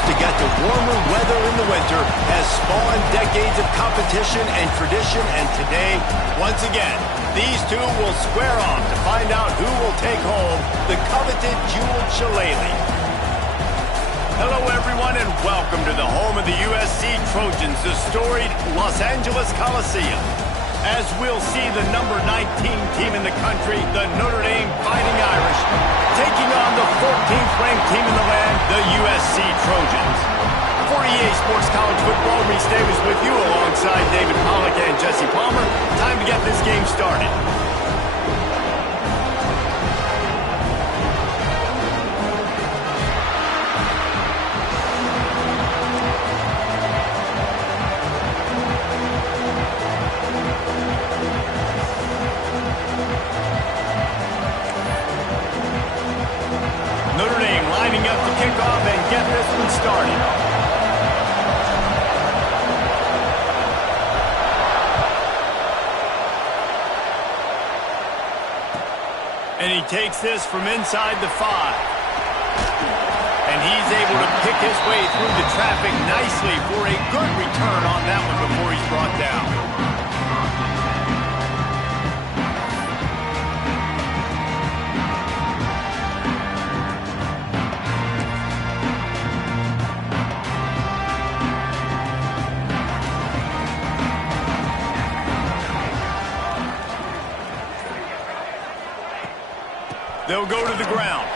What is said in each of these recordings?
used to get the warmer weather in the winter has spawned decades of competition and tradition, and today, once again, these two will square off to find out who will take home the coveted jeweled shillelagh. Hello, everyone, and welcome to the home of the USC Trojans, the storied Los Angeles Coliseum. As we'll see the number 19 team in the country, the Notre Dame Fighting Irish, taking on the 14th ranked team in the land, the USC Trojans. For EA Sports College Football, Reese Davis with you alongside David Pollack and Jesse Palmer. Time to get this game started. Notre Dame lining up to kick off and get this one started. And he takes this from inside the 5. And he's able to pick his way through the traffic nicely for a good return on that one before he's brought down. They'll go to the ground.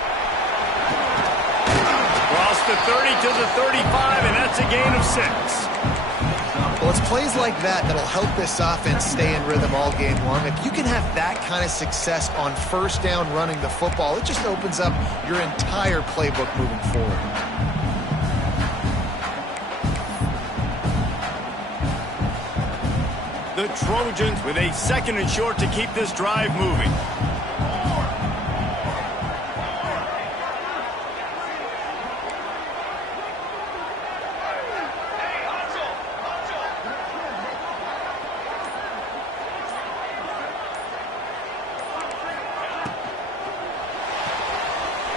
Cross the 30 to the 35, and that's a gain of 6. Well, it's plays like that that'll help this offense stay in rhythm all game long. If you can have that kind of success on first down running the football, it just opens up your entire playbook moving forward. The Trojans with a 2nd and short to keep this drive moving.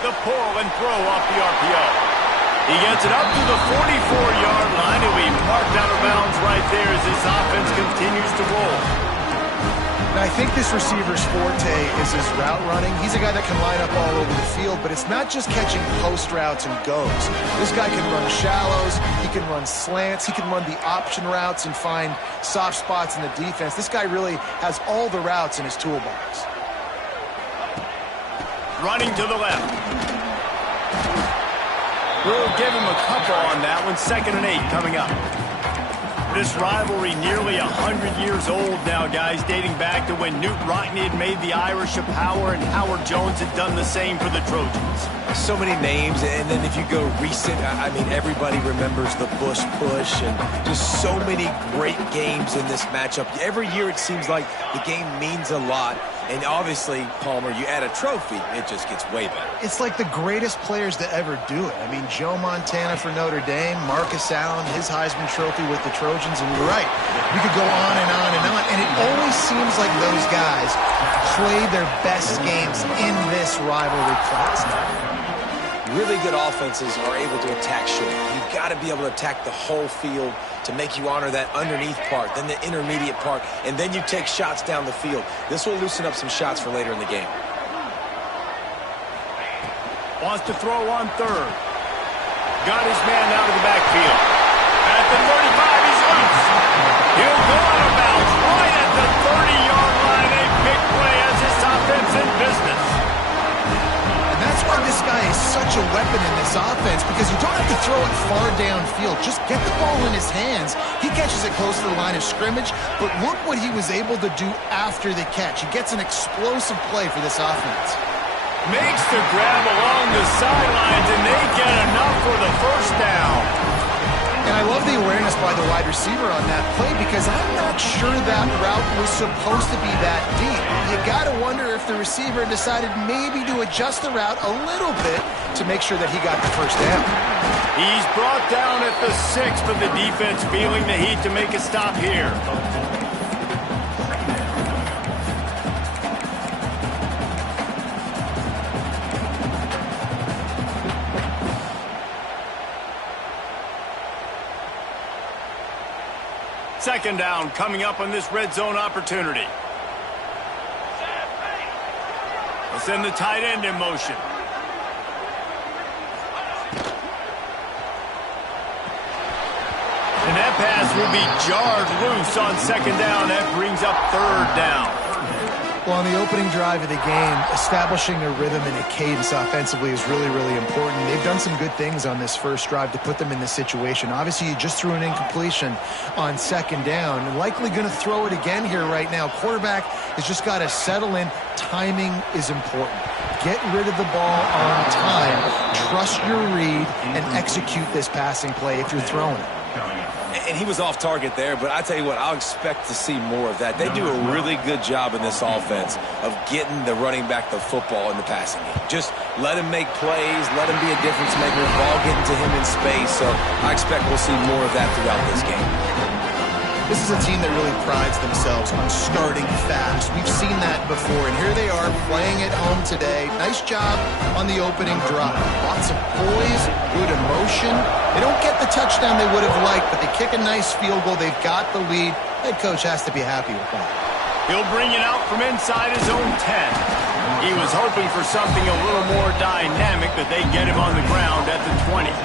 The pull and throw off the RPO. He gets it up to the 44-yard line. He'll be marked out of bounds right there as this offense continues to roll. Now, I think this receiver's forte is his route running. He's a guy that can line up all over the field, but it's not just catching post routes and goes. This guy can run shallows, he can run slants, he can run the option routes and find soft spots in the defense. This guy really has all the routes in his toolbox. Running to the left. We'll give him a couple on that one. 2nd and 8 coming up. This rivalry nearly 100 years old now, guys, dating back to when Newt Rockne had made the Irish a power and Howard Jones had done the same for the Trojans. So many names, and then if you go recent, I mean, everybody remembers the Bush push and just so many great games in this matchup. Every year it seems like the game means a lot. And obviously, Palmer, you add a trophy, it just gets way better. It's like the greatest players to ever do it. I mean, Joe Montana for Notre Dame, Marcus Allen, his Heisman Trophy with the Trojans, and you're right. We could go on and on and on, and it always seems like those guys play their best games in this rivalry class. Really good offenses are able to attack short. You've got to be able to attack the whole field to make you honor that underneath part, then the intermediate part, and then you take shots down the field. This will loosen up some shots for later in the game. Wants to throw on 3rd. Got his man out of the backfield. At the 35, he's loose. He'll go out of bounds right at the 30-yard line. A big play as this offense in business. That's why this guy is such a weapon in this offense, because you don't have to throw it far downfield. Just get the ball in his hands. He catches it close to the line of scrimmage, but look what he was able to do after the catch. He gets an explosive play for this offense. Makes the grab along the sidelines, and they get enough for the first down. And I love the awareness by the wide receiver on that play, because I'm not sure that route was supposed to be that deep. You got to wonder if the receiver decided maybe to adjust the route a little bit to make sure that he got the first down. He's brought down at the 6, but the defense feeling the heat to make a stop here. Second down coming up on this red zone opportunity. We'll send the tight end in motion. And that pass will be jarred loose on second down. That brings up third down. Well, on the opening drive of the game, establishing a rhythm and a cadence offensively is really, really important. They've done some good things on this first drive to put them in this situation. Obviously, you just threw an incompletion on second down, and likely going to throw it again here right now. Quarterback has just got to settle in. Timing is important. Get rid of the ball on time. Trust your read and execute this passing play if you're throwing it. And he was off target there, but I tell you what, I'll expect to see more of that. They do a really good job in this offense of getting the running back the football in the passing game. Just let him make plays, let him be a difference maker, ball getting to him in space. So I expect we'll see more of that throughout this game. This is a team that really prides themselves on starting fast. We've seen that before, and here they are playing at home today. Nice job on the opening drive. Lots of poise, good emotion. They don't get the touchdown they would have liked, but they kick a nice field goal. They've got the lead. Head coach has to be happy with that. He'll bring it out from inside his own 10. He was hoping for something a little more dynamic, but they get him on the ground at the 20.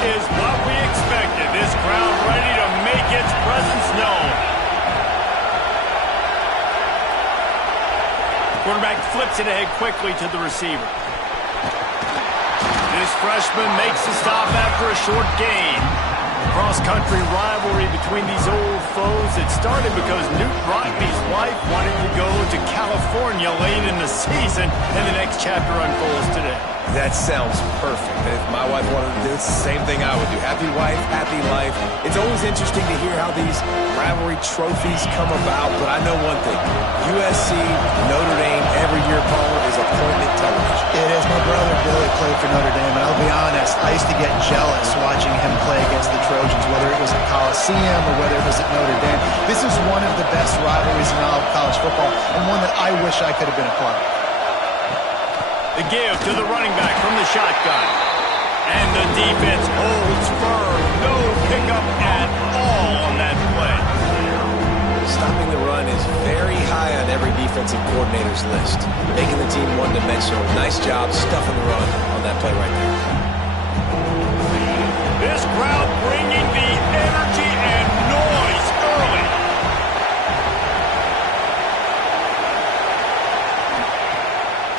Is what we expected. This crowd ready to make its presence known. Quarterback flips it ahead quickly to the receiver. This freshman makes the stop after a short gain. Cross-country rivalry between these old foes. It started because Newt Rockney's wife wanted to go to California late in the season, and the next chapter unfolds today. That sounds perfect. If my wife wanted to do it, it's the same thing I would do. Happy wife, happy life. It's always interesting to hear how these rivalry trophies come about, but I know one thing. USC, Notre Dame, every year, Palmer, is appointment television. It is. My brother Billy played for Notre Dame, and I'll be honest, I used to get jealous watching him play against the Trojans, whether it was at Coliseum or whether it was at Notre Dame. This is one of the best rivalries in all of college football, and one that I wish I could have been a part of. The give to the running back from the shotgun. And the defense holds firm. No pickup at all on that play. Stopping the run is very high on every defensive coordinator's list. Making the team one-dimensional. Nice job stuffing the run on that play right there. This crowd bringing the energy and noise early.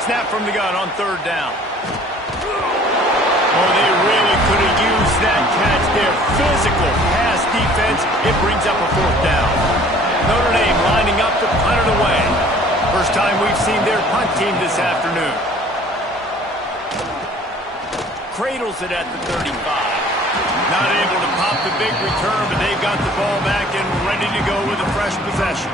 Snap from the gun on third down. Oh, they really could have used that catch there. Physical pass defense. It brings up a fourth down. Notre Dame lining up to punt it away. First time we've seen their punt team this afternoon. Cradles it at the 35. Not able to pop the big return, but they've got the ball back and ready to go with a fresh possession.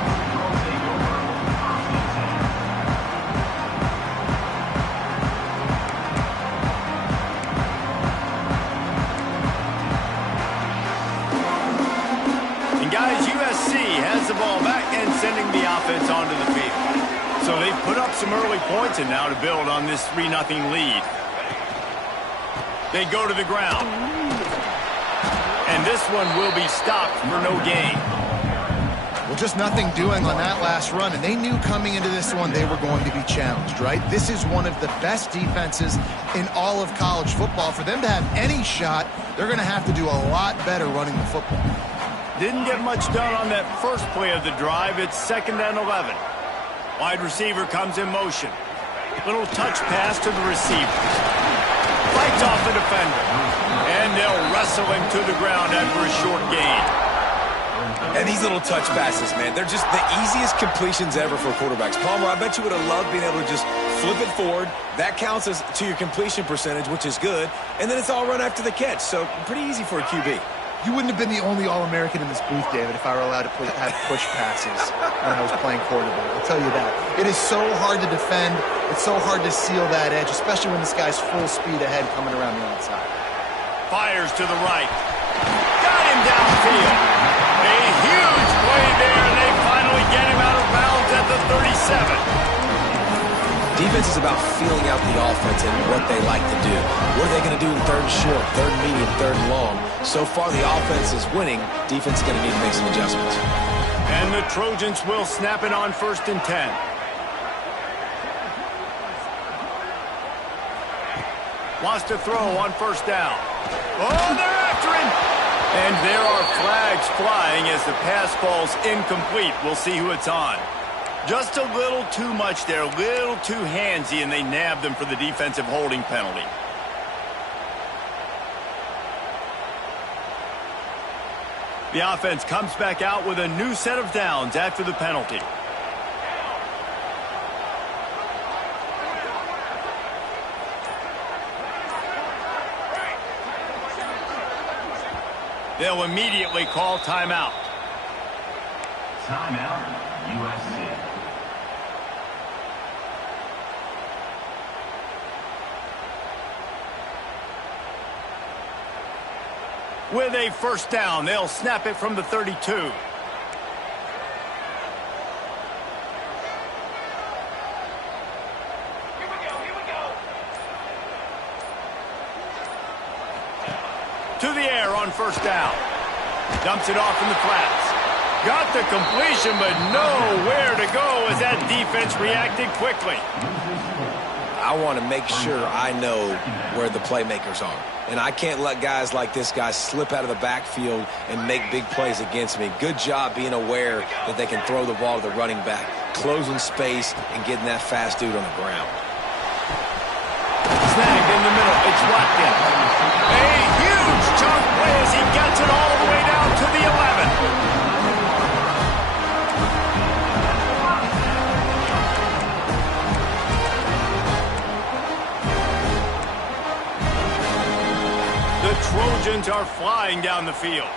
Guys, USC has the ball back and sending the offense onto the field. So they've put up some early points and now to build on this 3-0 lead. They go to the ground. And this one will be stopped for no gain. Well, just nothing doing on that last run, and they knew coming into this one they were going to be challenged, right? This is one of the best defenses in all of college football. For them to have any shot, they're going to have to do a lot better running the football. Didn't get much done on that first play of the drive. It's 2nd and 11. Wide receiver comes in motion. Little touch pass to the receiver. Fights off the defender. And they'll wrestle him to the ground after a short gain. And these little touch passes, man, they're just the easiest completions ever for quarterbacks. Palmer, I bet you would have loved being able to just flip it forward. That counts as to your completion percentage, which is good. And then it's all run after the catch. So pretty easy for a QB. You wouldn't have been the only All-American in this booth, David, if I were allowed to have push passes when I was playing quarterback. I'll tell you that. It is so hard to defend. It's so hard to seal that edge, especially when this guy's full speed ahead coming around the outside. Fires to the right. Got him downfield. A huge play there, and they finally finally get him out of bounds at the 37. Defense is about feeling out the offense and what they like to do. What are they going to do in third and short, third and medium, third and long? So far, the offense is winning. Defense is going to need to make some adjustments. And the Trojans will snap it on 1st and 10. Wants to throw on 1st down. Oh, they're after him! And there are flags flying as the pass ball's incomplete. We'll see who it's on. Just a little too much there, a little too handsy, and they nabbed them for the defensive holding penalty. The offense comes back out with a new set of downs after the penalty. They'll immediately call timeout. Timeout, USC. With a 1st down, they'll snap it from the 32. To the air on 1st down. Dumps it off in the flats. Got the completion, but nowhere to go as that defense reacted quickly. I want to make sure I know where the playmakers are. And I can't let guys like this guy slip out of the backfield and make big plays against me. Good job being aware that they can throw the ball to the running back, closing space, and getting that fast dude on the ground. Snagged in the middle. It's Watkins. A huge chunk play as he gets it all the way down to the 11. The Trojans are flying down the field.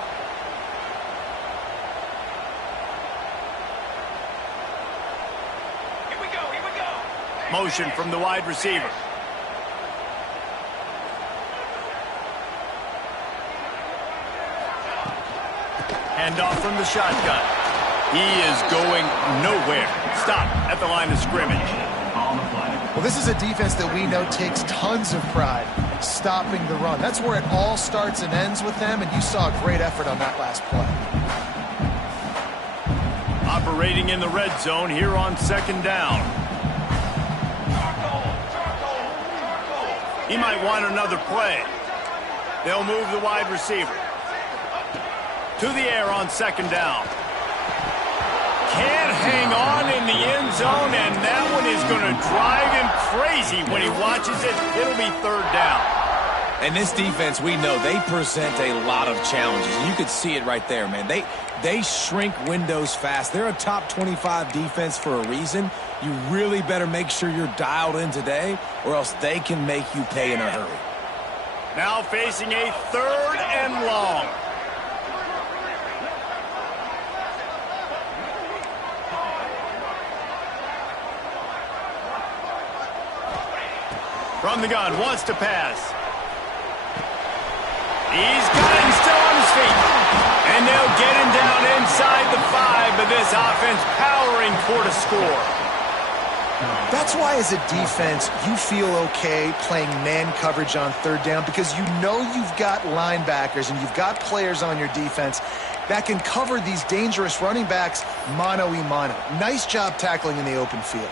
Here we go. Motion from the wide receiver. Handoff from the shotgun. He is going nowhere. Stop at the line of scrimmage. Well, this is a defense that we know takes tons of pride stopping the run. That's where it all starts and ends with them, and you saw a great effort on that last play. Operating in the red zone here on 2nd down. He might want another play. They'll move the wide receiver. To the air on 2nd down. Can't hang on in the end zone, and that one is going to drive him crazy when he watches it. It'll be 3rd down. And this defense, we know, they present a lot of challenges. You could see it right there, man. They shrink windows fast. They're a top 25 defense for a reason. You really better make sure you're dialed in today, or else they can make you pay in a hurry. Now facing a 3rd and long. From the gun, wants to pass. He's got him still on his feet. And they'll get him down inside the 5, but this offense powering for the score. That's why as a defense, you feel okay playing man coverage on 3rd down because you know you've got linebackers and you've got players on your defense that can cover these dangerous running backs mano-a-mano. Nice job tackling in the open field.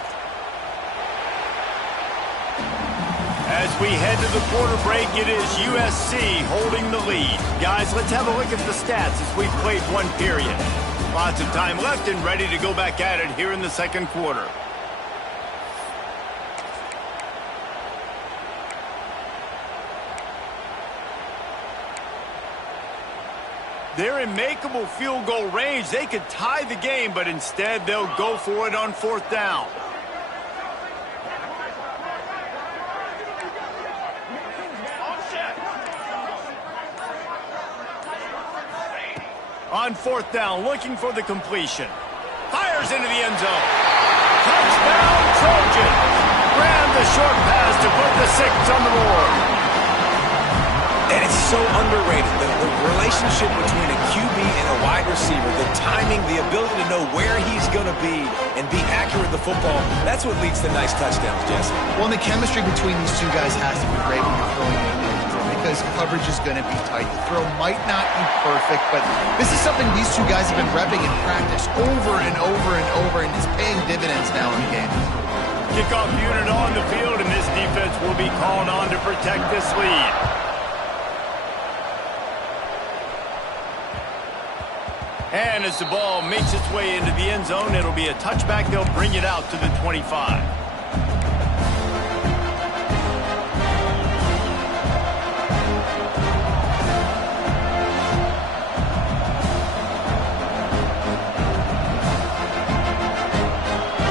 As we head to the quarter break, it is USC holding the lead. Guys, let's have a look at the stats as we've played one period. Lots of time left and ready to go back at it here in the 2nd quarter. They're in makeable field goal range. They could tie the game, but instead they'll go for it on 4th down. On 4th down, looking for the completion. Fires into the end zone. Touchdown, Trojans. Ran the short pass to put the 6 on the board. And it's so underrated. The relationship between a QB and a wide receiver, the timing, the ability to know where he's going to be and be accurate with the football, that's what leads to nice touchdowns, Jesse. Well, and the chemistry between these two guys has to be great when you're throwing it because coverage is going to be tight. The throw might not be perfect, but this is something these two guys have been repping in practice over and over and over, and it's paying dividends now in the game. Kickoff unit on the field, and this defense will be called on to protect this lead. And as the ball makes its way into the end zone, it'll be a touchback. They'll bring it out to the 25.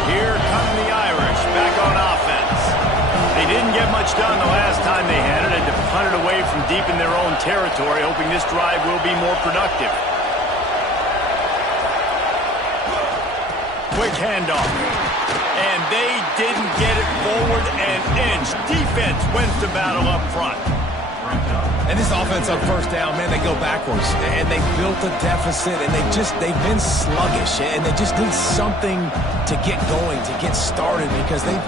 Here come the Irish back on offense. They didn't get much done the last time they had it, and to punt it away from deep in their own territory, hoping this drive will be more productive. Quick handoff. And they didn't get it forward an inch. Defense wins the battle up front. And this offense on first down, man, they go backwards. And they built a deficit, and they've been sluggish. And they just need something to get going, to get started, because they've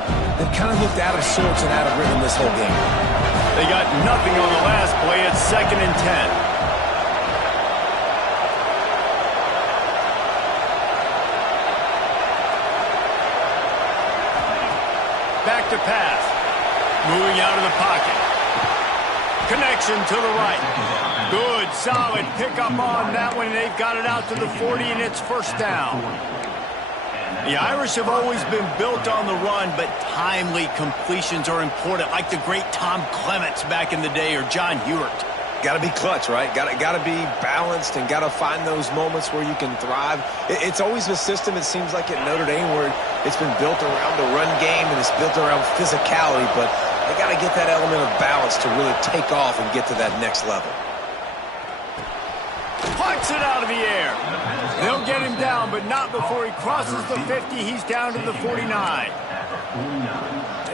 kind of looked out of sorts and out of rhythm this whole game. They got nothing on the last play. It's 2nd and 10. Back to pass. Moving out of the pocket. Connection to the right. Good, solid pickup on that one. They've got it out to the 40, and it's first down. The Irish have always been built on the run, but timely completions are important, like the great Tom Clements back in the day or John Hewart. Got to be clutch, right? Got to be balanced and got to find those moments where you can thrive. It's always a system, it seems like, at Notre Dame where it's been built around the run game and it's built around physicality, but they got to get that element of balance to really take off and get to that next level. Punts it out of the air. They'll get him down, but not before he crosses the 50. He's down to the 49.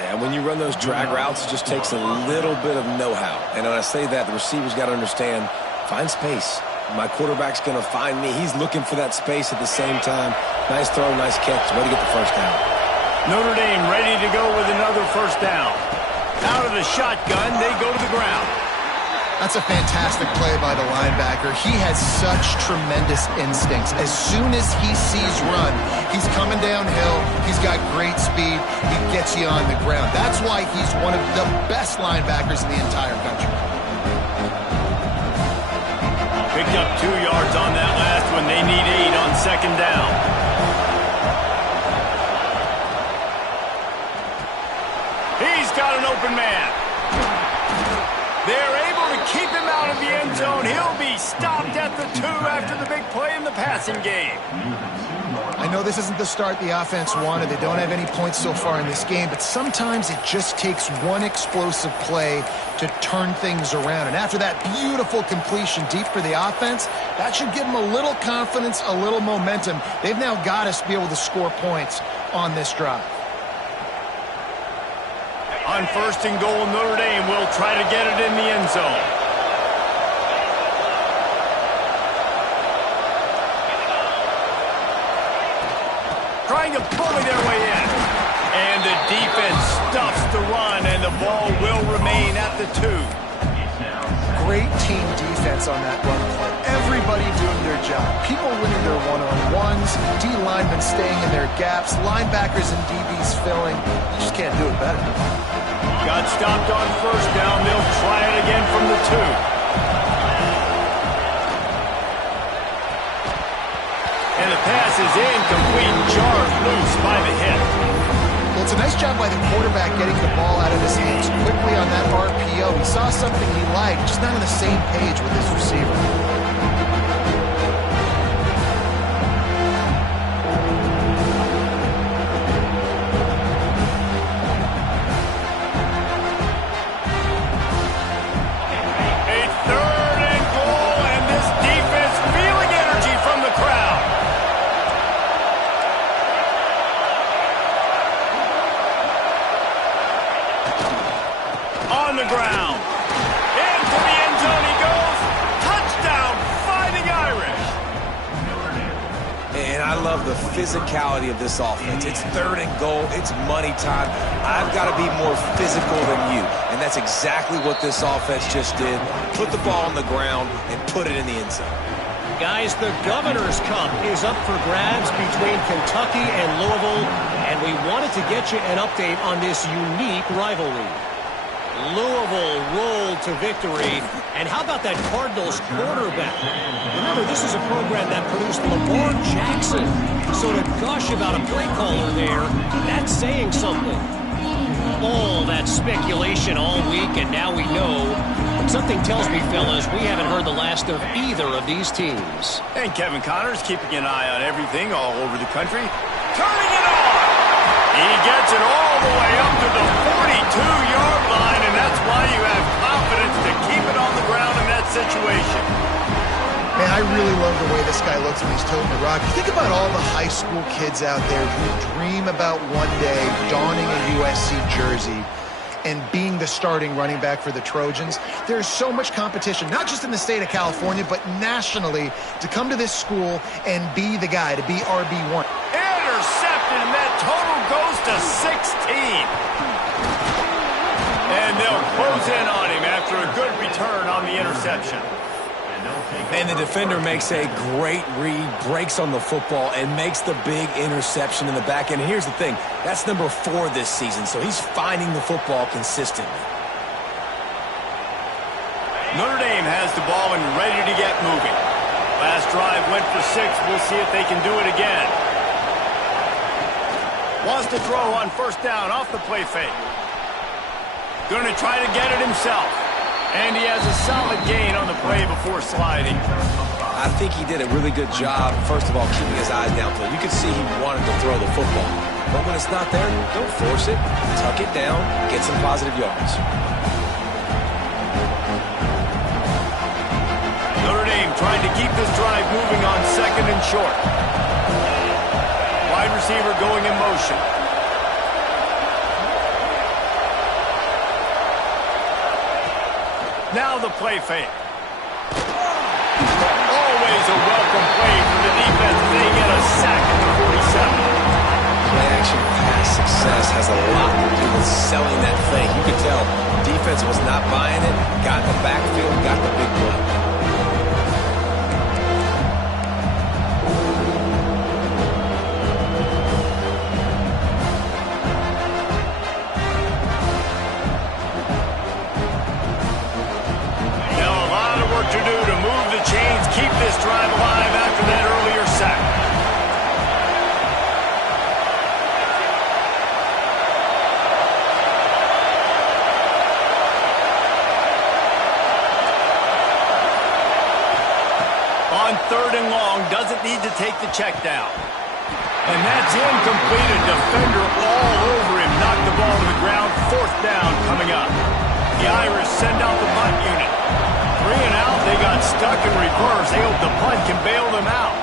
And when you run those drag routes, it just takes a little bit of know-how. And when I say that, the receiver's got to understand, find space. My quarterback's going to find me. He's looking for that space at the same time. Nice throw, nice catch. Way to get the first down. Notre Dame ready to go with another first down. Out of the shotgun, they go to the ground. That's a fantastic play by the linebacker. He has such tremendous instincts. As soon as he sees run, he's coming downhill. He's got great speed. He gets you on the ground. That's why he's one of the best linebackers in the entire country. Picked up 2 yards on that last one. They need 8 on 2nd down. He's got an open man. They're able to keep him out of the end zone. He'll be stopped at the 2 after the big play in the passing game. I know this isn't the start the offense wanted. They don't have any points so far in this game, but sometimes it just takes one explosive play to turn things around. And after that beautiful completion deep for the offense, that should give them a little confidence, a little momentum. They've now got to be able to score points on this drive. On 1st and goal, Notre Dame will try to get it in the end zone. Trying to bully their way in. And the defense stuffs the run, and the ball will remain at the 2. Great team defense on that run play. Everybody doing their job. People winning their one-on-ones, D linemen staying in their gaps, linebackers and DBs filling. You just can't do it better. Got stopped on 1st down. They'll try it again from the 2. And the pass is incomplete, jarred loose by the hit. Well, it's a nice job by the quarterback getting the ball out of his hands quickly on that RPO. He saw something he liked, just not on the same page with his receiver. On the ground. Into the end zone. love the physicality of this offense. It's 3rd and goal. It's money time. I've got to be more physical than you. And that's exactly what this offense just did. Put the ball on the ground and put it in the end zone. Guys, the Governor's Cup is up for grabs between Kentucky and Louisville, and we wanted to get you an update on this unique rivalry. Louisville rolled to victory, and how about that Cardinals quarterback? Remember, this is a program that produced Lamar Jackson, so to gush about a play caller there, that's saying something. All that speculation all week, and now we know. But something tells me, fellas, we haven't heard the last of either of these teams. And Kevin Connors keeping an eye on everything all over the country. Turning it on! He gets it all the way up to the 42-yard line, and that's why you have confidence to keep it on the ground in that situation. Man, I really love the way this guy looks when he's toting the rock. You think about all the high school kids out there who dream about one day donning a USC jersey and being the starting running back for the Trojans. There's so much competition, not just in the state of California, but nationally, to come to this school and be the guy, to be RB1. Intercepted, and that total goes to 16. And they'll close in on him after a good return on the interception. And the defender makes a great read, breaks on the football, and makes the big interception in the back end. And here's the thing, that's number 4 this season, so he's finding the football consistently. Notre Dame has the ball and ready to get moving. Last drive went for 6. We'll see if they can do it again. Wants to throw on first down off the play fake. Going to try to get it himself. And he has a solid gain on the play before sliding. I think he did a really good job, first of all, keeping his eyes downfield. You could see he wanted to throw the football. But when it's not there, don't force it. Tuck it down, get some positive yards. Notre Dame trying to keep this drive moving on 2nd and short. Wide receiver going in motion. Now the play fake. Always a welcome play for the defense. They get a sack at the 47. Play action pass success has a lot to do with selling that fake. You could tell defense was not buying it, got the backfield, got the big play. To do to move the chains, keep this drive alive after that earlier sack. On 3rd and long, doesn't need to take the check down. And that's incomplete. A defender all over him. Knocked the ball to the ground. 4th down coming up. The Irish send out the punt unit. 3 and out, they got stuck in reverse. They hope the punt can bail them out.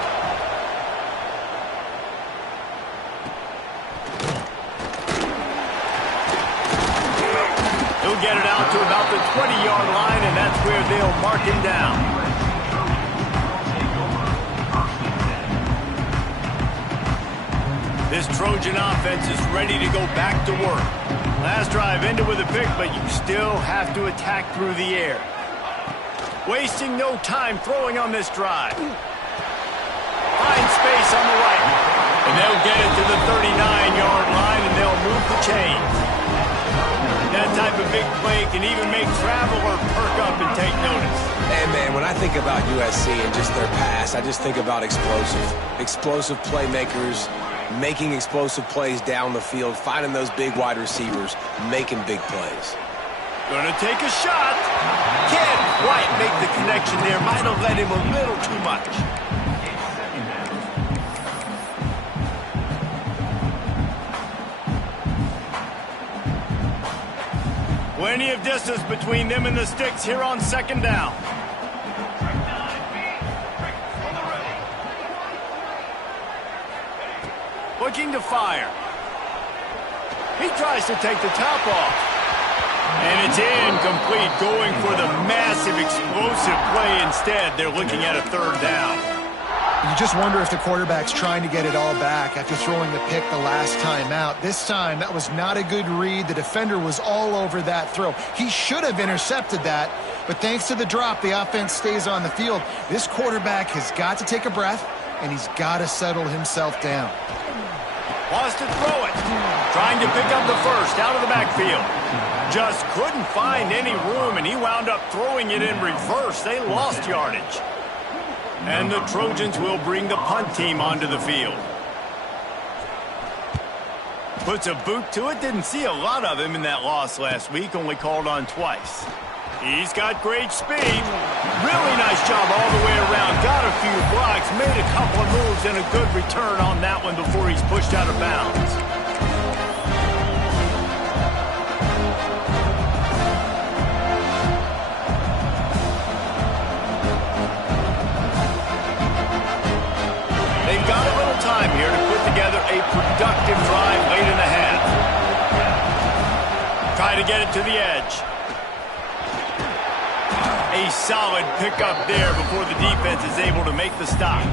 He'll get it out to about the 20-yard line, and that's where they'll mark him down. This Trojan offense is ready to go back to work. Last drive ended with a pick, but you still have to attack through the air. Wasting no time throwing on this drive. Find space on the right. And they'll get it to the 39-yard line, and they'll move the chains. That type of big play can even make traveler perk up and take notice. And, man, when I think about USC and just their pass, I just think about explosive playmakers, making explosive plays down the field, finding those big wide receivers, making big plays. Gonna take a shot. Can't quite make the connection there. Might have let him a little too much. Plenty of distance between them and the sticks here on 2nd down. Looking to fire. He tries to take the top off. And it's incomplete, going for the massive explosive play instead. They're looking at a 3rd down. You just wonder if the quarterback's trying to get it all back after throwing the pick the last time out. This time, that was not a good read. The defender was all over that throw. He should have intercepted that, but thanks to the drop, the offense stays on the field. This quarterback has got to take a breath, and he's got to settle himself down. Wants to throw it. Trying to pick up the first out of the backfield. Just couldn't find any room, and he wound up throwing it in reverse. They lost yardage. And the Trojans will bring the punt team onto the field. Puts a boot to it. Didn't see a lot of him in that loss last week. Only called on twice. He's got great speed. Really nice job all the way around. Got a few blocks. Made a couple of moves and a good return on that one before he's pushed out of bounds. They've got a little time here to put together a productive drive late in the half. Try to get it to the edge. A solid pickup there before the defense is able to make the stop.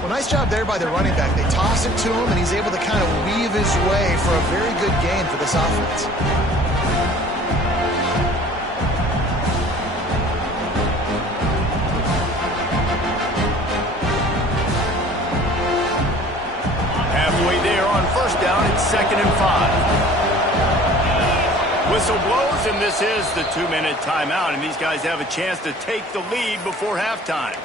Well, nice job there by the running back. They toss it to him, and he's able to kind of weave his way for a very good gain for this offense. Halfway there on first down, it's 2nd and 5. Whistle blows, and this is the 2-minute timeout, and these guys have a chance to take the lead before halftime.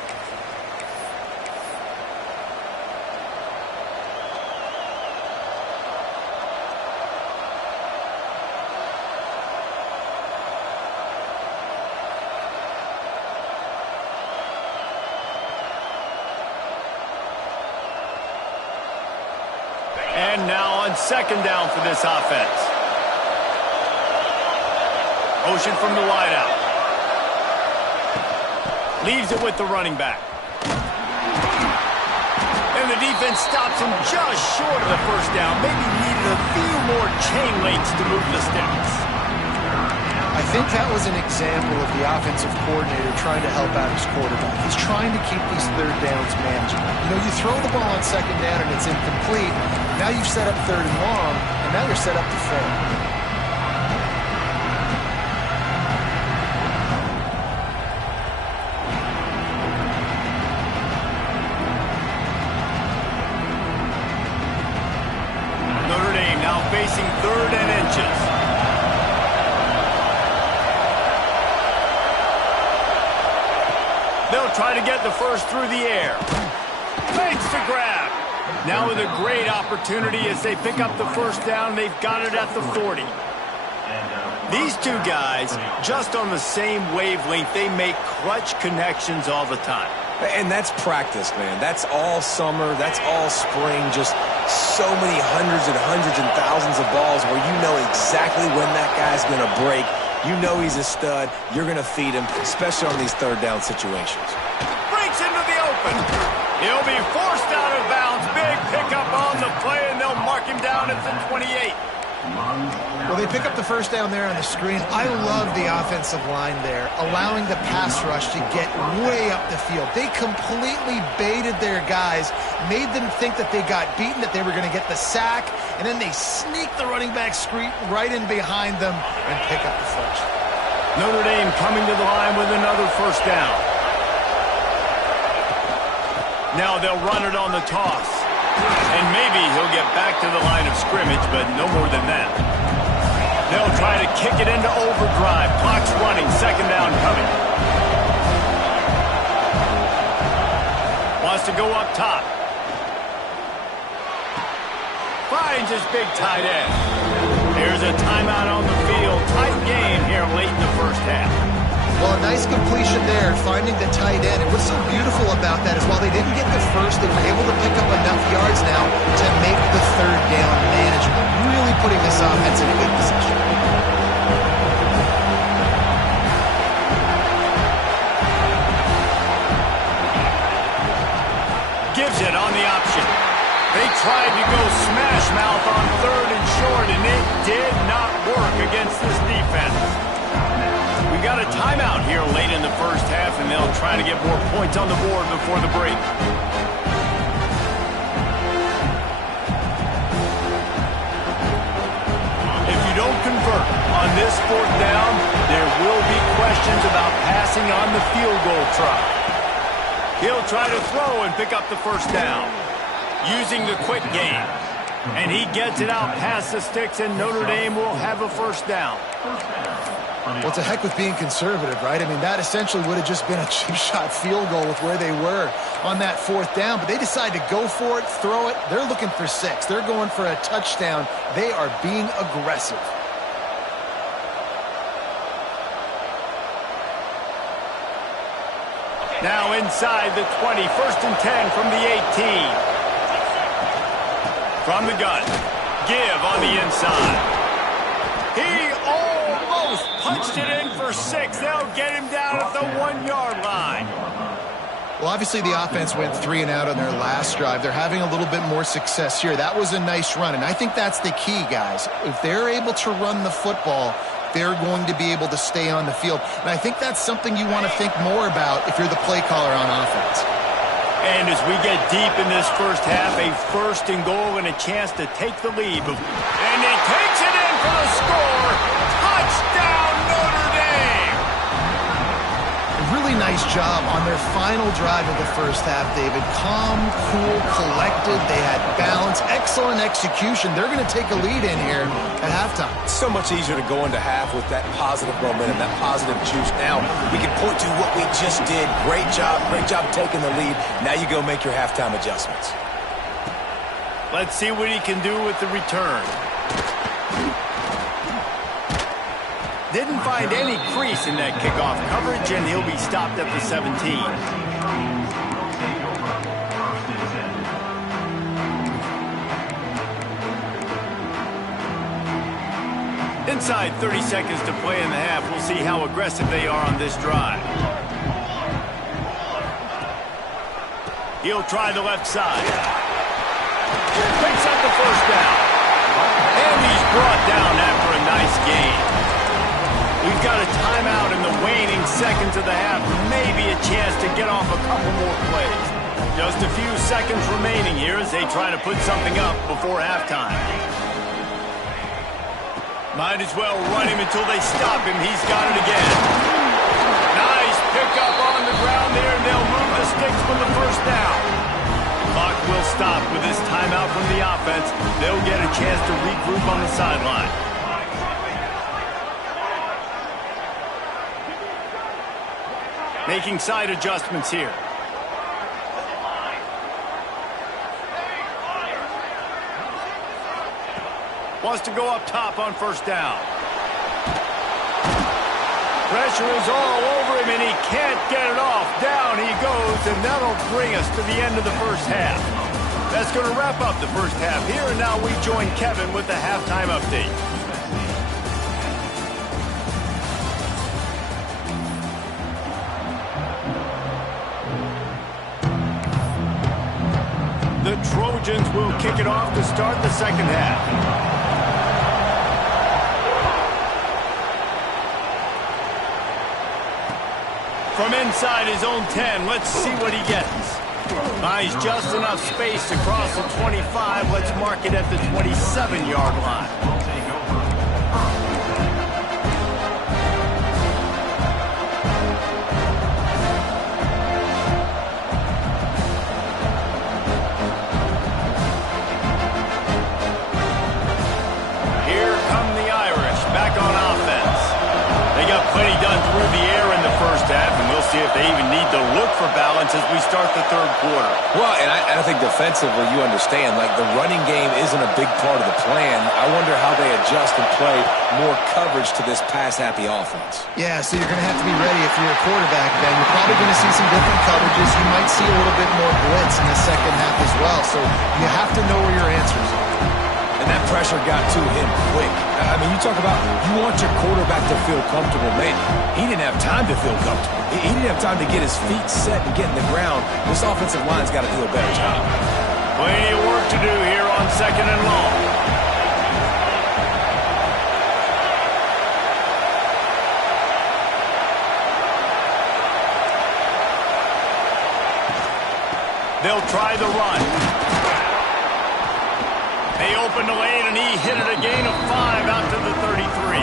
And now on 2nd down for this offense. Motion from the wideout. Leaves it with the running back. And the defense stops him just short of the first down. Maybe needed a few more chain links to move the sticks. I think that was an example of the offensive coordinator trying to help out his quarterback. He's trying to keep these third downs manageable. You know, you throw the ball on 2nd down and it's incomplete. Now you've set up 3rd and long, and now you're set up to fail. Notre Dame now facing 3rd and inches. They'll try to get the first through the air. Fakes the grab. Now with a great opportunity as they pick up the first down. They've got it at the 40. These two guys, just on the same wavelength, they make clutch connections all the time. And that's practice, man. That's all summer. That's all spring. Just so many hundreds and thousands of balls where you know exactly when that guy's going to break. You know he's a stud. You're going to feed him, especially on these 3rd down situations. Breaks into the open. He'll be forced out of bounds. Big pickup on the play, and they'll mark him down at the 28. Well, they pick up the first down there on the screen. I love the offensive line there, allowing the pass rush to get way up the field. They completely baited their guys, made them think that they got beaten, that they were going to get the sack, and then they sneak the running back screen right in behind them and pick up the first. Notre Dame coming to the line with another first down. Now they'll run it on the toss. And maybe he'll get back to the line of scrimmage, but no more than that. They'll try to kick it into overdrive. Clock's running. 2nd down coming. Wants to go up top. Finds his big tight end. There's a timeout on the field. Tight game here late in the first half. Well, a nice completion there, finding the tight end. And what's so beautiful about that is while they didn't get the first, they were able to pick up enough yards now to make the 3rd down manageable. Really putting this offense in a good position. Gives it on the option. They tried to go smash mouth on 3rd and short, and it did not work against this defense. We got got a timeout here late in the first half, and they'll try to get more points on the board before the break. If you don't convert on this fourth down, there will be questions about passing on the field goal try. He'll try to throw and pick up the first down using the quick game. And he gets it out past the sticks, and Notre Dame will have a first down. Well, it's a heck with being conservative, right? I mean, that essentially would have just been a cheap shot field goal with where they were on that fourth down. But they decide to go for it, throw it. They're looking for 6. They're going for a touchdown. They are being aggressive. Now inside the 20, 1st and 10 from the 18. From the gun, give on the inside. He almost punched it in for 6. They'll get him down at the 1-yard line. Well, obviously the offense went 3 and out on their last drive. They're having a little bit more success here. That was a nice run, and I think that's the key, guys. If they're able to run the football, they're going to be able to stay on the field. And I think that's something you want to think more about if you're the play caller on offense. And as we get deep in this first half, a 1st and goal and a chance to take the lead. And he takes it in for the score. Touchdown, Notre Dame! Really nice job on their final drive of the first half, David. Calm, cool, collected. They had balance, excellent execution. They're going to take a lead in here at halftime. It's so much easier to go into half with that positive momentum, that positive juice. Now we can point to what we just did. Great job taking the lead. Now you go make your halftime adjustments. Let's see what he can do with the return. Didn't find any crease in that kickoff coverage, and he'll be stopped at the 17. Inside 30 seconds to play in the half. We'll see how aggressive they are on this drive. He'll try the left side. Picks up the first down. And he's brought down after a nice gain. We've got a timeout in the waning seconds of the half. Maybe a chance to get off a couple more plays. Just a few seconds remaining here as they try to put something up before halftime. Might as well run him until they stop him. He's got it again. Nice pickup on the ground there, and they'll move the sticks for the first down. Clock will stop with this timeout from the offense. They'll get a chance to regroup on the sideline. Making side adjustments here. Wants to go up top on first down. Pressure is all over him, and he can't get it off. Down he goes, and that'll bring us to the end of the first half. That's going to wrap up the first half here, and now we join Kevin with the halftime update. The Trojans will kick it off to start the second half. From inside his own 10, let's see what he gets. Buys just enough space to cross the 25. Let's mark it at the 27-yard line. Plenty done through the air in the first half, and we'll see if they even need to look for balance as we start the third quarter. Well, and I think defensively, you understand, like the running game isn't a big part of the plan. I wonder how they adjust and play more coverage to this pass-happy offense. Yeah, so you're going to have to be ready if you're a quarterback, Ben. You're probably going to see some different coverages. You might see a little bit more blitz in the second half as well, so you have to know where your answers are. And that pressure got to him quick. I mean, you talk about you want your quarterback to feel comfortable. Man, he didn't have time to feel comfortable. He didn't have time to get his feet set and get in the ground. This offensive line's got to do a better job. Plenty of work to do here on second and long. they'll try the run. They open the lane, and he hit it a gain of 5 out to the 33.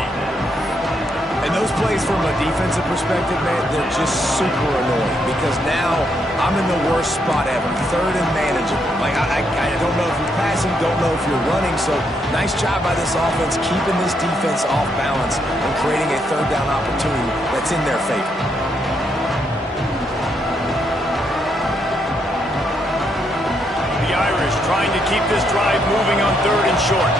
And those plays from a defensive perspective, man, they're just super annoying because now I'm in the worst spot ever, third and manageable. Like, I don't know if you're passing, don't know if you're running, so nice job by this offense keeping this defense off balance and creating a third down opportunity that's in their favor. The Irish trying to keep this drive moving on 3rd and short.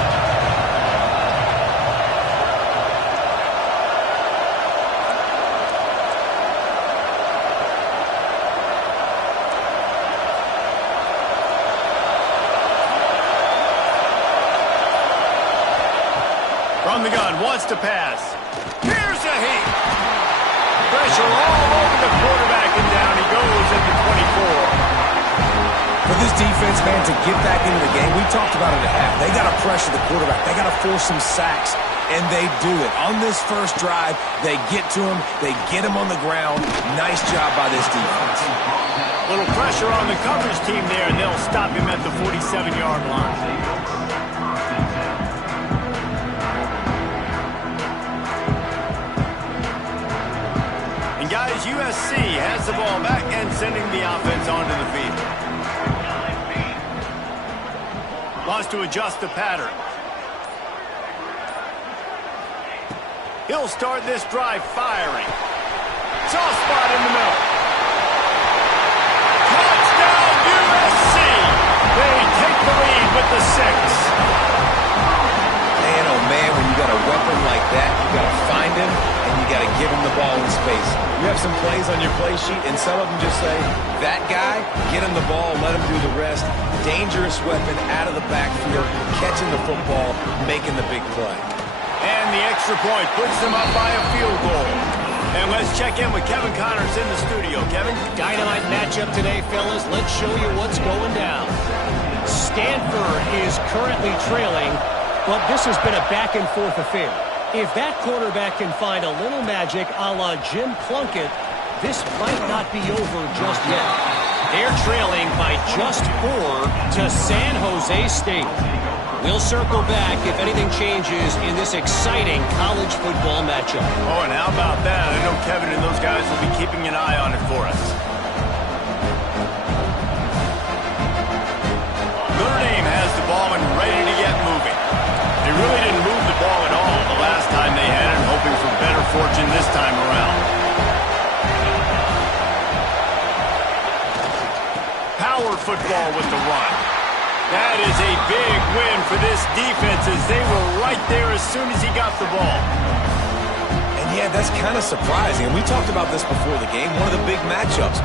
From the gun, wants to pass. Here's a heat. Pressure all over the quarterback, and down he goes at the 24. For this defense, man, to get back into the game, we talked about it at half. They got to pressure the quarterback. They got to force some sacks, and they do it. On this first drive, they get to him. They get him on the ground. Nice job by this defense. Little pressure on the coverage team there, and they'll stop him at the 47-yard line. Guys, USC has the ball back and sending the offense onto the field. Wants to adjust the pattern. He'll start this drive firing. Soft spot in the middle. Touchdown USC! They take the lead with the 6. Man, oh man, when you got a weapon like that, you got to find him and you got to give him the ball in space. You have some plays on your play sheet, and some of them just say, that guy, get him the ball, let him do the rest. Dangerous weapon out of the backfield, catching the football, making the big play. And the extra point puts them up by a field goal. And let's check in with Kevin Connors in the studio. Kevin? Dynamite matchup today, fellas. Let's show you what's going down. Stanford is currently trailing, but this has been a back-and-forth affair. If that quarterback can find a little magic a la Jim Plunkett, this might not be over just yet. They're trailing by just 4 to San Jose State. We'll circle back if anything changes in this exciting college football matchup. Oh, and how about that? I know Kevin and those guys will be keeping an eye on it for us. Notre Dame has the ball and ready to get moving. They really didn't move the ball at all the last time they had it, hoping for better fortune this time around. Power football with the run. That is a big win for this defense as they were right there as soon as he got the ball. And yeah, that's kind of surprising. And we talked about this before the game. One of the big matchups.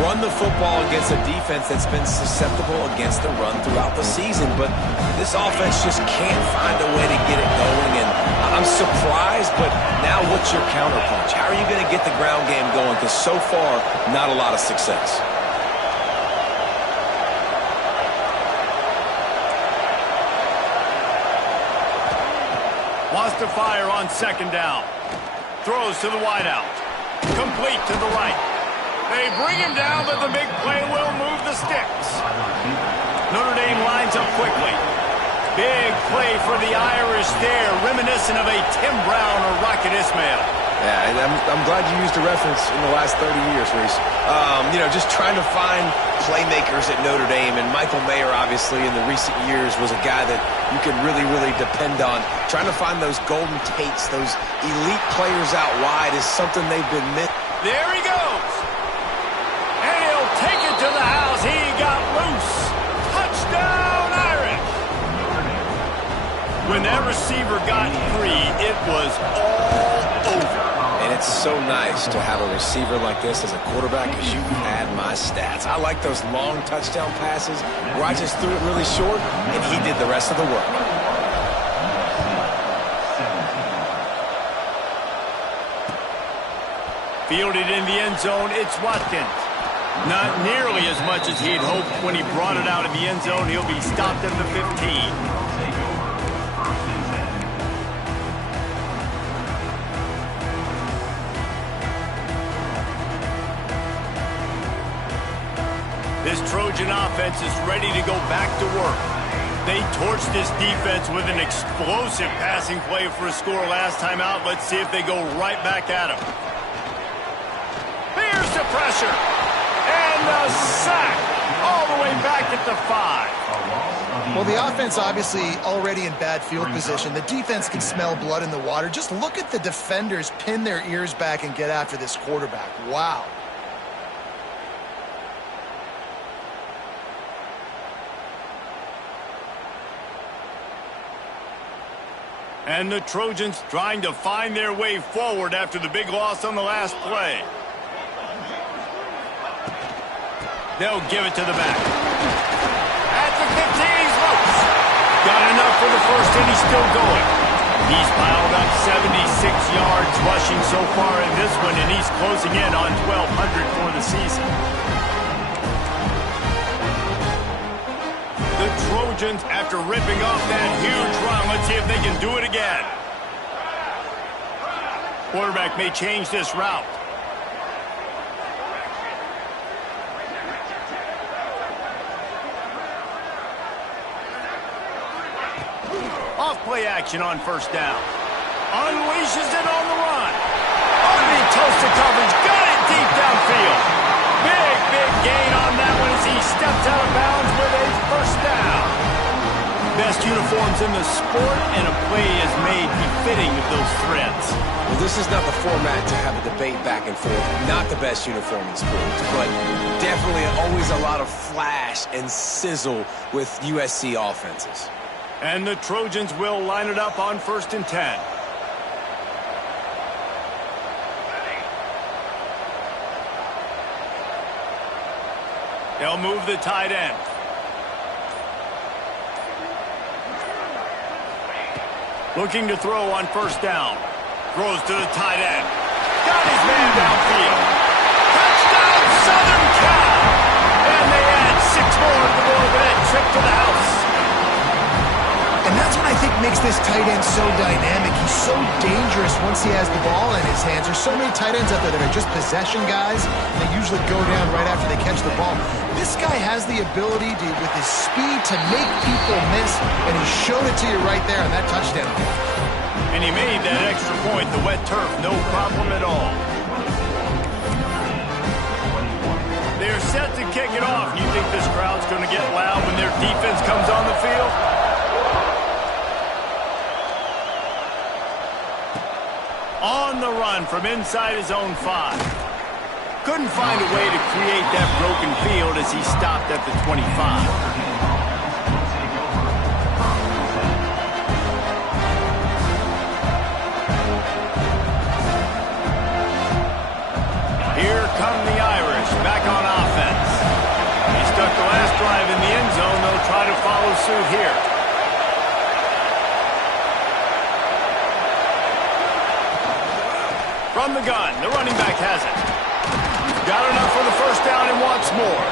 Run the football against a defense that's been susceptible against the run throughout the season. But this offense just can't find a way to get it going. And I'm surprised, but now what's your counterpunch? How are you going to get the ground game going? Because so far, not a lot of success. Wants to fire on 2nd down. Throws to the wideout. Complete to the right. They bring him down, but the big play will move the sticks. Notre Dame lines up quickly. Big play for the Irish there, reminiscent of a Tim Brown or Rocket Ismail. Yeah, I'm glad you used a reference in the last 30 years, Reese. You know, just trying to find playmakers at Notre Dame, and Michael Mayer, obviously, in the recent years was a guy that you could really, really depend on. Trying to find those golden Tates, those elite players out wide is something they've been missing. There he goes. And he'll take it to the house. He got loose. Touchdown, Irish. When that receiver got free, it was all over. And it's so nice to have a receiver like this as a quarterback because you had my stats. I like those long touchdown passes where I just threw it really short and he did the rest of the work. Fielded in the end zone, it's Watkins. Not nearly as much as he'd hoped when he brought it out of the end zone. He'll be stopped at the 15. This Trojan offense is ready to go back to work. They torched this defense with an explosive passing play for a score last time out. Let's see if they go right back at him. Here's the pressure. And a sack all the way back at the 5. Well, the offense obviously already in bad field position. The defense can smell blood in the water. Just look at the defenders pin their ears back and get after this quarterback. Wow. And the Trojans trying to find their way forward after the big loss on the last play. They'll give it to the back. At the 15, he's loose. Got enough for the first, and he's still going. He's piled up 76 yards rushing so far in this one, and he's closing in on 1,200 for the season. The Trojans, after ripping off that huge run, let's see if they can do it again. Quarterback may change this route. Off-play action on first down. Unleashes it on the run. Underneath toasted coverage. Got it deep downfield. Big gain on that one as he stepped out of bounds with a first down. Best uniforms in the sport, and a play is made befitting of those threats. Well, this is not the format to have a debate back and forth. Not the best uniform in sports, but definitely always a lot of flash and sizzle with USC offenses. And the Trojans will line it up on 1st and 10. They'll move the tight end. Looking to throw on first down. Throws to the tight end. Got his man downfield. Touchdown, Southern Cal! And they add 6 more to the board with that trip to the house. And that's what I think makes this tight end so dynamic. He's so dangerous once he has the ball in his hands. There's so many tight ends out there that are just possession guys. They usually go down right after they catch the ball. This guy has the ability to, with his speed, to make people miss, and he showed it to you right there on that touchdown. And he made that extra point, the wet turf, no problem at all. They're set to kick it off. You think this crowd's going to get loud when their defense comes on the field? On the run from inside his own 5. Couldn't find a way to create that broken field as he stopped at the 25. Here come the Irish back on offense. He stuck the last drive in the end zone. They'll try to follow suit here. From the gun, the running back has it. Got enough for the first down and wants more.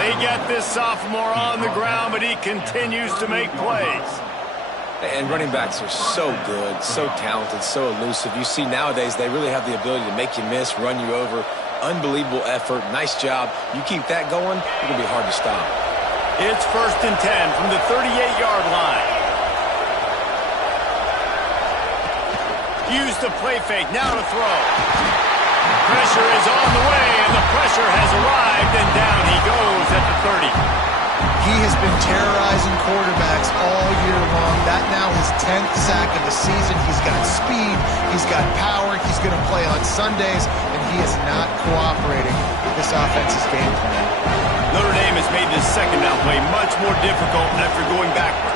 They get this sophomore on the ground, but he continues to make plays. And running backs are so good, so talented, so elusive. You see nowadays they really have the ability to make you miss, run you over. Unbelievable effort. Nice job. You keep that going, it's going to be hard to stop. It's 1st and 10 from the 38-yard line. Use the play fake, now to throw. Pressure is on the way, and the pressure has arrived, and down he goes at the 30. He has been terrorizing quarterbacks all year long. That now his 10th sack of the season. He's got speed, he's got power, he's going to play on Sundays, and he is not cooperating with this offense's game plan. Notre Dame has made this second down play much more difficult after going backwards.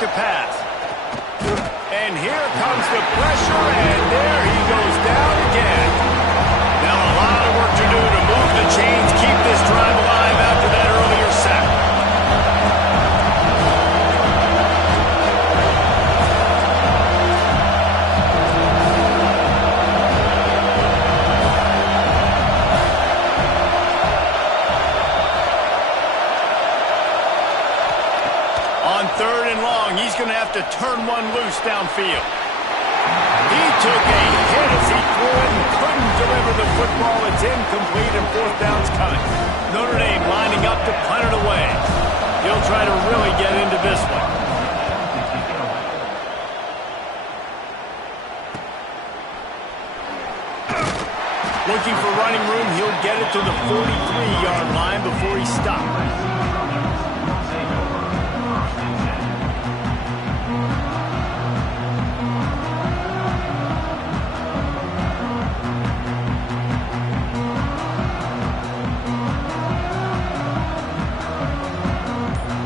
To pass. And here comes the pressure, and there he goes down again. Now a lot of work to do to move the chains, keep this drive alive after that earlier sack. On 3rd and long, he's going to have to turn one loose downfield. He took a hit as he threw it and couldn't deliver the football. It's incomplete and fourth down's coming. Notre Dame lining up to punt it away. He'll try to really get into this one. Looking for running room, he'll get it to the 43-yard line before he stops.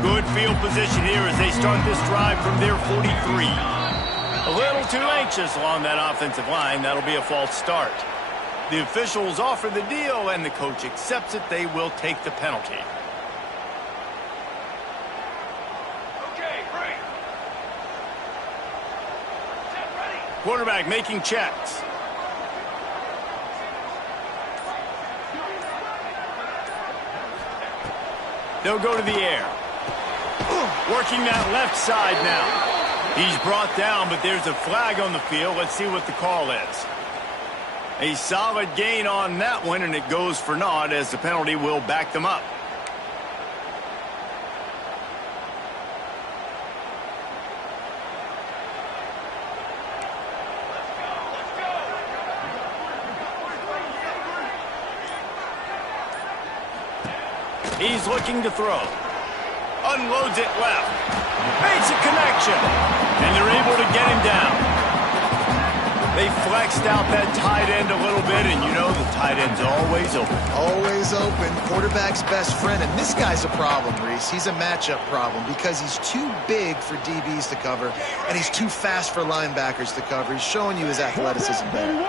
Good field position here as they start this drive from their 43. A little too anxious along that offensive line. That'll be a false start. The officials offer the deal, and the coach accepts it. They will take the penalty. Okay, break. Set, ready. Quarterback making checks. They'll go to the air. Working that left side now. He's brought down, but there's a flag on the field. Let's see what the call is. A solid gain on that one, and it goes for naught as the penalty will back them up. He's looking to throw. Unloads it left. Makes a connection. And they're able to get him down. They flexed out that tight end a little bit, and you know the tight end's always open. Always open. Quarterback's best friend. And this guy's a problem, Reese. He's a matchup problem because he's too big for DBs to cover, and he's too fast for linebackers to cover. He's showing you his athleticism there.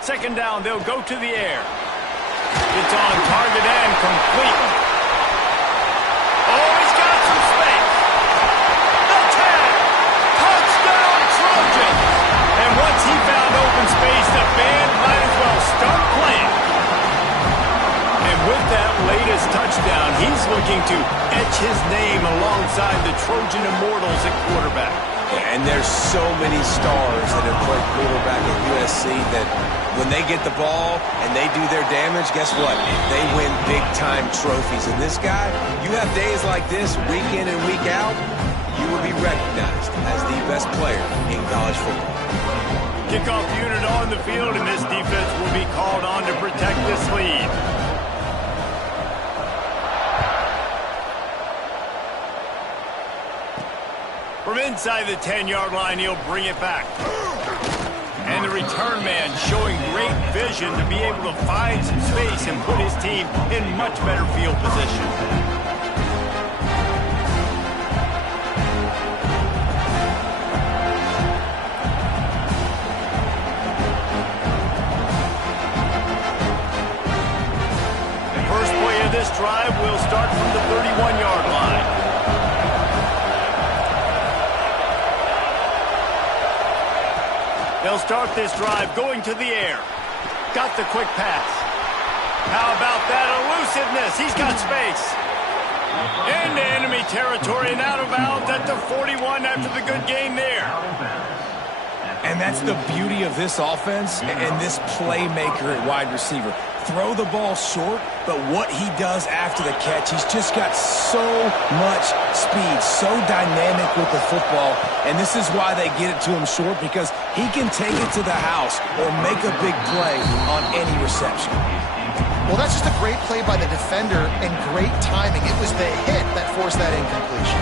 Second down, they'll go to the air. It's on target and complete. Oh, he's got some space. The 10. Touchdown, Trojans. And once he found open space, the band might as well start playing. And with that latest touchdown, he's looking to etch his name alongside the Trojan Immortals at quarterback. Yeah, and there's so many stars that have played quarterback at USC that when they get the ball and they do their damage, guess what? They win big-time trophies. And this guy, you have days like this, week in and week out, you will be recognized as the best player in college football. Kickoff unit on the field, and this defense will be called on to protect this lead. From inside the 10-yard line, he'll bring it back. And the return man showing great vision to be able to find some space and put his team in much better field position. The first play of this drive will start from the 31-yard line. They'll start this drive going to the air. Got the quick pass. How about that elusiveness? He's got space. Into enemy territory and out of bounds at the 41 after the good game there. And that's the beauty of this offense and this playmaker at wide receiver. Throw the ball short, but what he does after the catch, he's just got so much speed, so dynamic with the football, and this is why they get it to him short, because he can take it to the house or make a big play on any reception. Well, that's just a great play by the defender and great timing. It was the hit that forced that incompletion.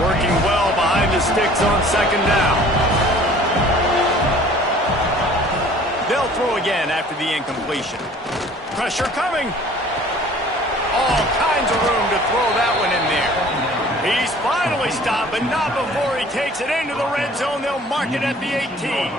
Working well behind the sticks on second down. They'll throw again after the incompletion. Pressure coming. All kinds of room to throw that one in there. He's finally stopped, but not before he takes it into the red zone. They'll mark it at the 18.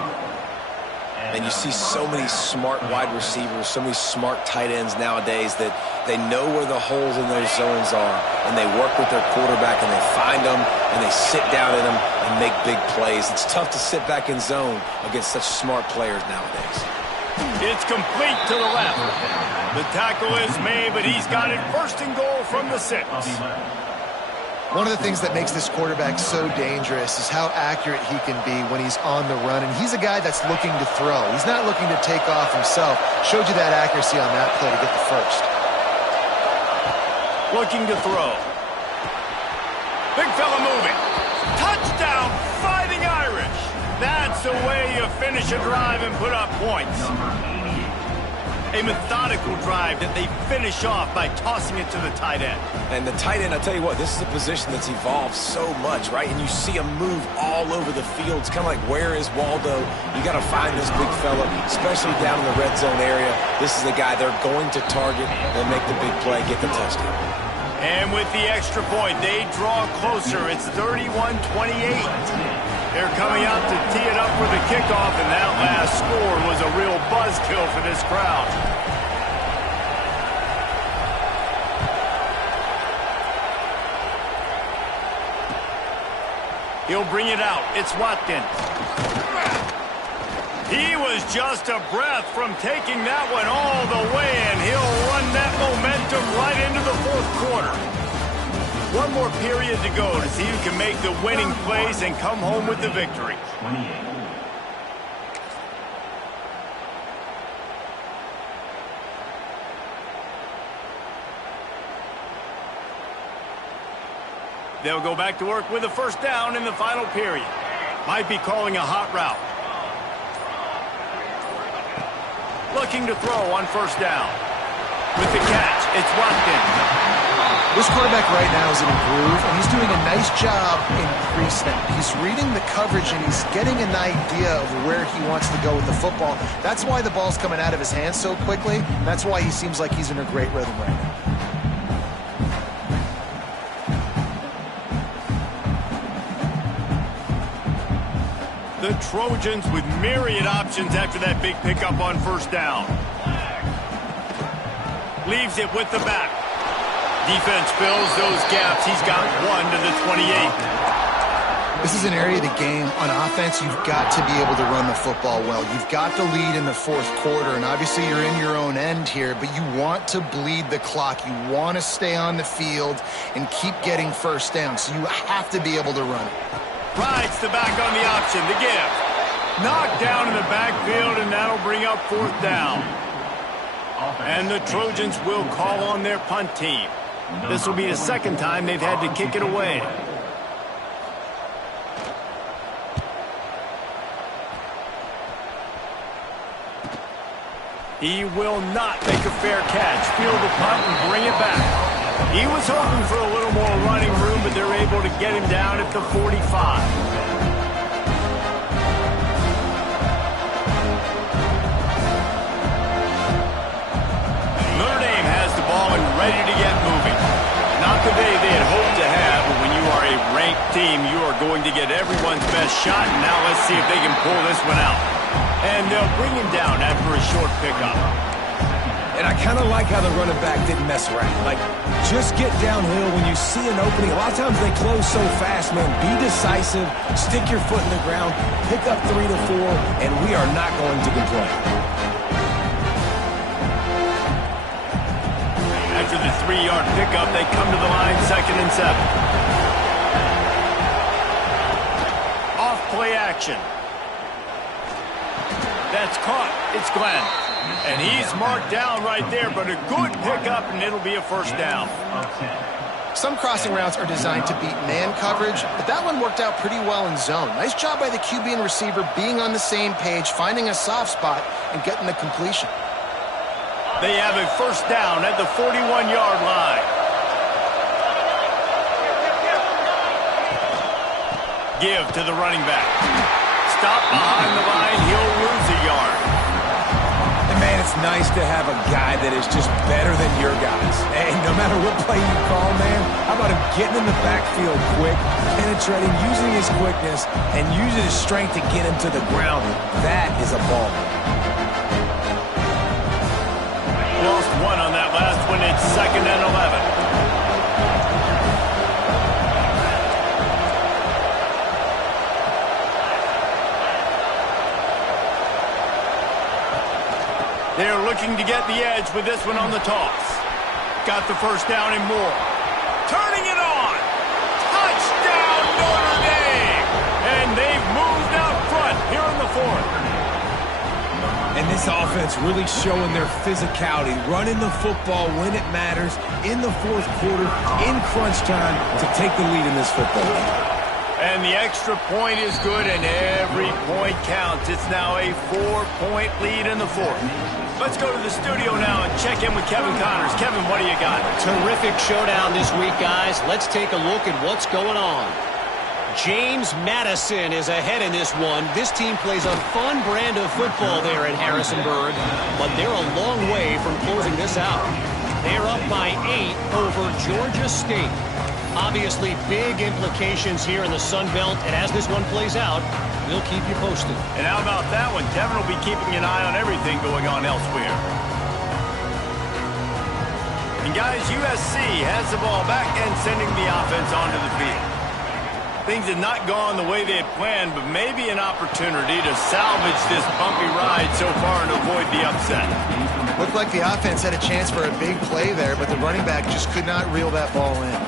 And you see so many smart wide receivers, so many smart tight ends nowadays that they know where the holes in their zones are, and they work with their quarterback, and they find them, and they sit down in them and make big plays. It's tough to sit back in zone against such smart players nowadays. It's complete to the left. The tackle is made, but he's got it first and goal from the 6. One of the things that makes this quarterback so dangerous is how accurate he can be when he's on the run. And he's a guy that's looking to throw. He's not looking to take off himself. Showed you that accuracy on that play to get the first. Looking to throw. Big fella moving. Touchdown, Fighting Irish. That's the way you finish a drive and put up points. A methodical drive that they finish off by tossing it to the tight end. And the tight end, I'll tell you what, this is a position that's evolved so much, right? And you see him move all over the field. It's kind of like, where is Waldo? You got to find this big fella, especially down in the red zone area. This is the guy they're going to target and make the big play, get the touchdown. And with the extra point, they draw closer. It's 31-28. They're coming out to tee it up for the kickoff, and that last score was a real buzzkill for this crowd. He'll bring it out. It's Watkins. He was just a breath from taking that one all the way, and he'll run that momentum right into the fourth quarter. One more period to go to see who can make the winning plays and come home with the victory. They'll go back to work with a first down in the final period. Might be calling a hot route. Looking to throw on first down. With the catch, it's Watkins. This quarterback right now is in a groove, and he's doing a nice job in pre-snap. He's reading the coverage, and he's getting an idea of where he wants to go with the football. That's why the ball's coming out of his hands so quickly. That's why he seems like he's in a great rhythm right now. The Trojans with myriad options after that big pickup on first down. Leaves it with the back. Defense fills those gaps. He's got one to the 28. This is an area of the game. On offense, you've got to be able to run the football well. You've got the lead in the fourth quarter, and obviously you're in your own end here, but you want to bleed the clock. You want to stay on the field and keep getting first down, so you have to be able to run it. Rides the back on the option. The give. Knocked down in the backfield, and that'll bring up fourth down. And the Trojans will call on their punt team. This will be the second time they've had to kick it away. He will not make a fair catch. Field the punt and bring it back. He was hoping for a little more running room, but they're able to get him down at the 45. Notre Dame has the ball and ready to get moving. Not the day they had hoped to have, but when you are a ranked team, you are going to get everyone's best shot. And now let's see if they can pull this one out. And they'll bring him down after a short pickup. And I kind of like how the running back didn't mess around. Like, just get downhill when you see an opening. A lot of times they close so fast, man. Be decisive, stick your foot in the ground, pick up 3 to 4, and we are not going to complain. After the 3-yard pickup, they come to the line, 2nd and 7. Off play action. That's caught. It's Glenn. And he's marked down right there, but a good pickup, and it'll be a first down. Some crossing routes are designed to beat man coverage, but that one worked out pretty well in zone. Nice job by the QB and receiver being on the same page, finding a soft spot, and getting the completion. They have a first down at the 41-yard line. Give to the running back. Stop behind the line. He'll lose a yard. And, man, it's nice to have a guy that is just better than your guys. And no matter what play you call, man, how about him getting in the backfield quick, penetrating, using his quickness, and using his strength to get him to the ground. That is a ball. Lost one on that last one. It's 2nd and 11. looking to get the edge with this one on the toss. Got the first down and more. Turning it on. Touchdown, Notre Dame! And they've moved out front here in the fourth. And this offense really showing their physicality, running the football when it matters, in the fourth quarter, in crunch time, to take the lead in this football game. And the extra point is good, and every point counts. It's now a 4-point lead in the fourth. Let's go to the studio now and check in with Kevin Connors. Kevin, what do you got? Terrific showdown this week, guys. Let's take a look at what's going on. James Madison is ahead in this one. This team plays a fun brand of football there in Harrisonburg, but they're a long way from closing this out. They're up by 8 over Georgia State. Obviously, big implications here in the Sun Belt, and as this one plays out, we'll keep you posted. And how about that one? Kevin will be keeping an eye on everything going on elsewhere. And guys, USC has the ball back and sending the offense onto the field. Things have not gone the way they had planned, but maybe an opportunity to salvage this bumpy ride so far and avoid the upset. Looked like the offense had a chance for a big play there, but the running back just could not reel that ball in.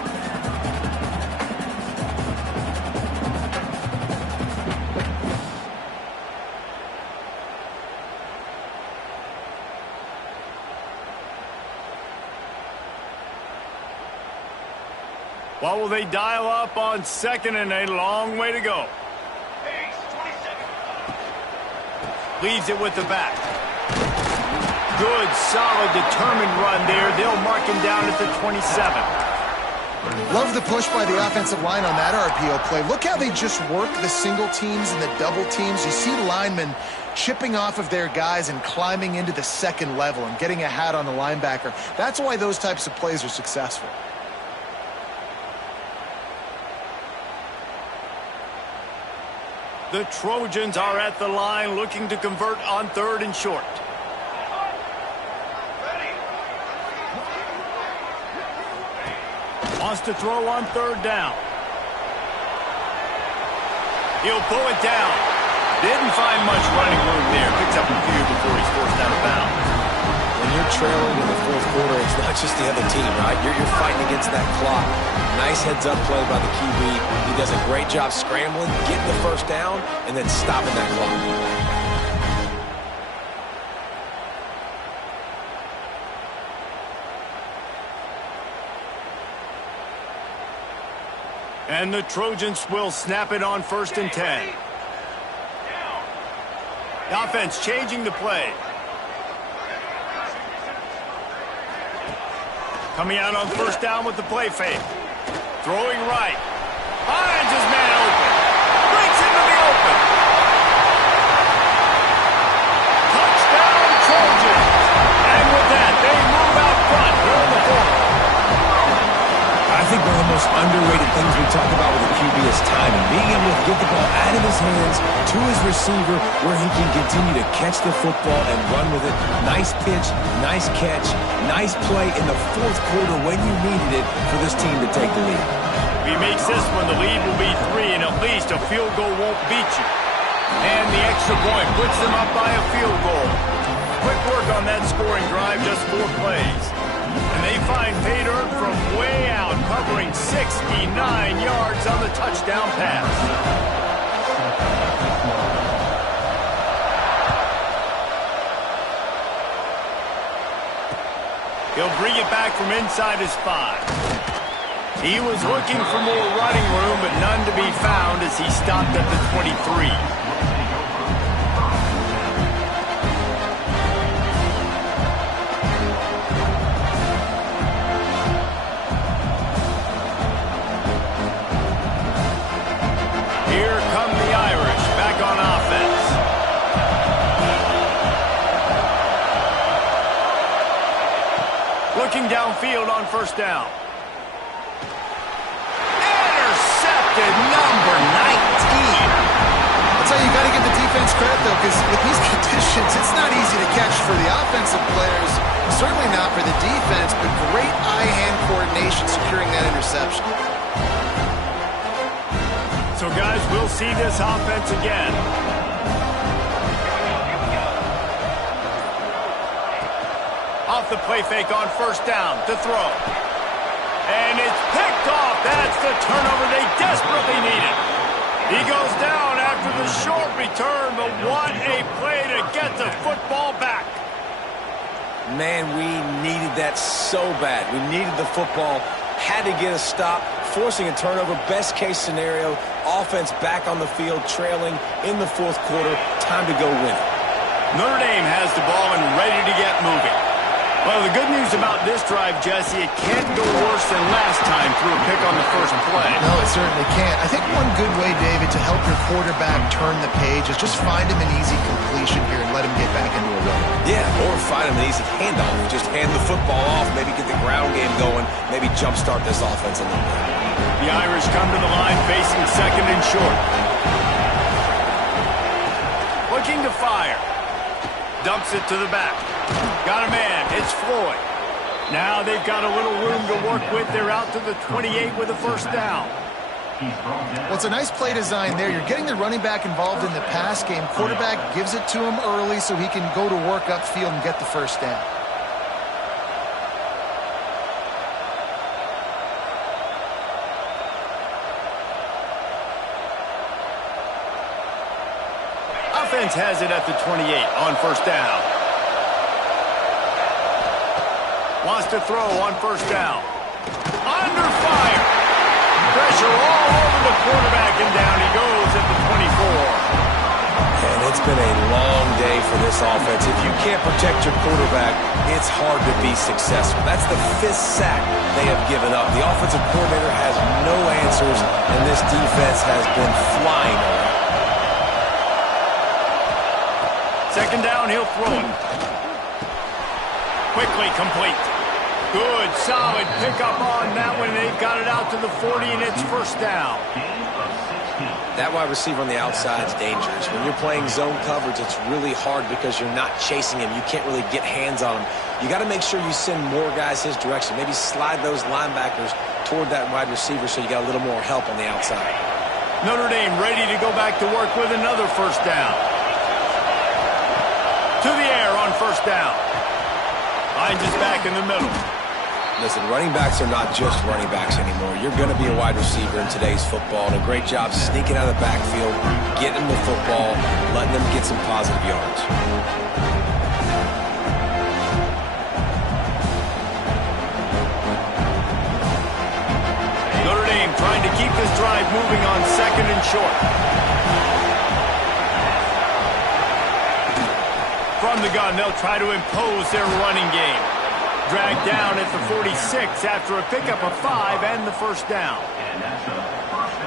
What will they dial up on second and a long way to go? Leaves it with the back. Good, solid, determined run there. They'll mark him down at the 27. Love the push by the offensive line on that RPO play. Look how they just work the single teams and the double teams. You see linemen chipping off of their guys and climbing into the second level and getting a hat on the linebacker. That's why those types of plays are successful. The Trojans are at the line looking to convert on third and short. Wants to throw on third down. He'll pull it down. Didn't find much running room there. Picks up a few before he's forced out of bounds. When you're trailing in the fourth quarter, it's not just the other team, right? You're fighting against that clock. Nice heads-up play by the QB. He does a great job scrambling, getting the first down, and then stopping that clock. And the Trojans will snap it on 1st and 10. The offense changing the play. Coming out on first down with the play fake. Throwing right. Finds his man open. Breaks into the open. Touchdown Trojans. And with that, they move out front here in the fourth. I think one of the most underrated things we talk about with a QB is timing. Being able to get the ball out of his hands to his receiver where he can continue to catch the football and run with it. Nice pitch, nice catch, nice play in the fourth quarter when you needed it for this team to take the lead. If he makes this one, the lead will be 3, and at least a field goal won't beat you. And the extra point puts them up by a field goal. Quick work on that scoring drive, just 4 plays. And they find pay dirt from way out, covering 69 yards on the touchdown pass. He'll bring it back from inside his 5. He was looking for more running room, but none to be found as he stopped at the 23. Here come the Irish back on offense. Looking downfield on first down. Intercepted, number 19. That's how you got to give the defense credit, though, because with these conditions, it's not easy to catch for the offensive players. Certainly not for the defense, but great eye-hand coordination securing that interception. So, guys, we'll see this offense again. Off the play fake on first down to throw. And it's picked off. That's the turnover they desperately needed. He goes down after the short return, but what a play to get the football back. Man, we needed that so bad. We needed the football, had to get a stop, forcing a turnover. Best case scenario, offense back on the field, trailing in the fourth quarter. Time to go win it. Notre Dame has the ball and ready to get moving. Well, the good news about this drive, Jesse, it can't go worse than last time through a pick on the first play. No, it certainly can't. I think one good way, David, to help your quarterback turn the page is just find him an easy completion here and let him get back into a run. Yeah, or find him an easy handoff. Just hand the football off, maybe get the ground game going, maybe jumpstart this offense a little bit. The Irish come to the line facing second and short. Looking to fire. Dumps it to the back. Got a man. It's Floyd. Now they've got a little room to work with. They're out to the 28 with a first down. Well, it's a nice play design there. You're getting the running back involved in the pass game. Quarterback gives it to him early so he can go to work upfield and get the first down. Offense has it at the 28 on first down. Wants to throw on first down. Under fire. Pressure all over the quarterback, and down he goes at the 24. And it's been a long day for this offense. If you can't protect your quarterback, it's hard to be successful. That's the 5th sack they have given up. The offensive coordinator has no answers, and this defense has been flying around. Second down, he'll throw it. Quickly complete. Good, solid pickup on that one. They've got it out to the 40, and it's first down. That wide receiver on the outside is dangerous. When you're playing zone coverage, it's really hard because you're not chasing him. You can't really get hands on him. You got to make sure you send more guys his direction. Maybe slide those linebackers toward that wide receiver so you got a little more help on the outside. Notre Dame ready to go back to work with another first down. To the air on first down. Finds his back in the middle. Listen, running backs are not just running backs anymore. You're going to be a wide receiver in today's football. And a great job sneaking out of the backfield, getting them the football, letting them get some positive yards. Notre Dame trying to keep this drive moving on second and short. From the gun, they'll try to impose their running game. Dragged down at the 46 after a pickup of 5 and the first down.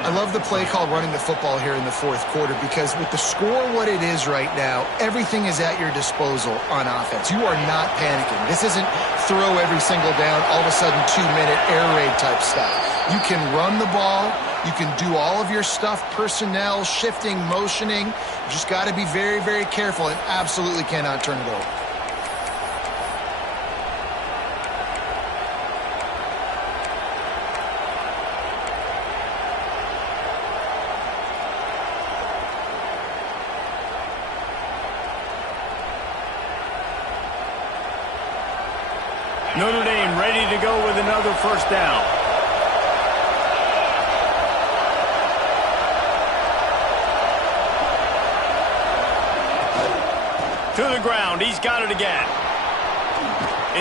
I love the play call running the football here in the fourth quarter because with the score what it is right now, everything is at your disposal on offense. You are not panicking. This isn't throw every single down, all of a sudden 2-minute air raid type stuff. You can run the ball. You can do all of your stuff, personnel, shifting, motioning. You just got to be very, very careful and absolutely cannot turn it over. Notre Dame ready to go with another first down. To the ground. He's got it again.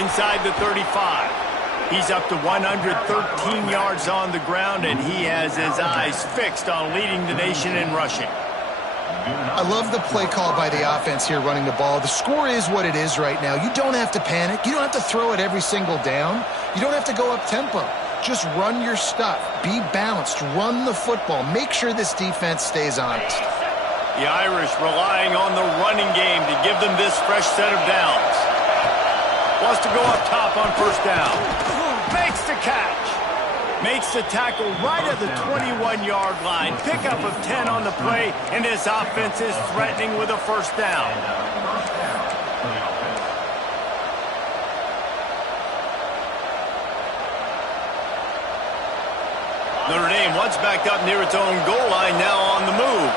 Inside the 35. He's up to 113 yards on the ground, and he has his eyes fixed on leading the nation in rushing. I love the play call by the offense here running the ball. The score is what it is right now. You don't have to panic. You don't have to throw it every single down. You don't have to go up tempo. Just run your stuff. Be balanced. Run the football. Make sure this defense stays honest. The Irish relying on the running game to give them this fresh set of downs. Wants to go up top on first down. Makes the catch. Makes the tackle right at the 21-yard line. Pickup of 10 on the play, and this offense is threatening with a first down. Notre Dame once backed up near its own goal line, now on the move.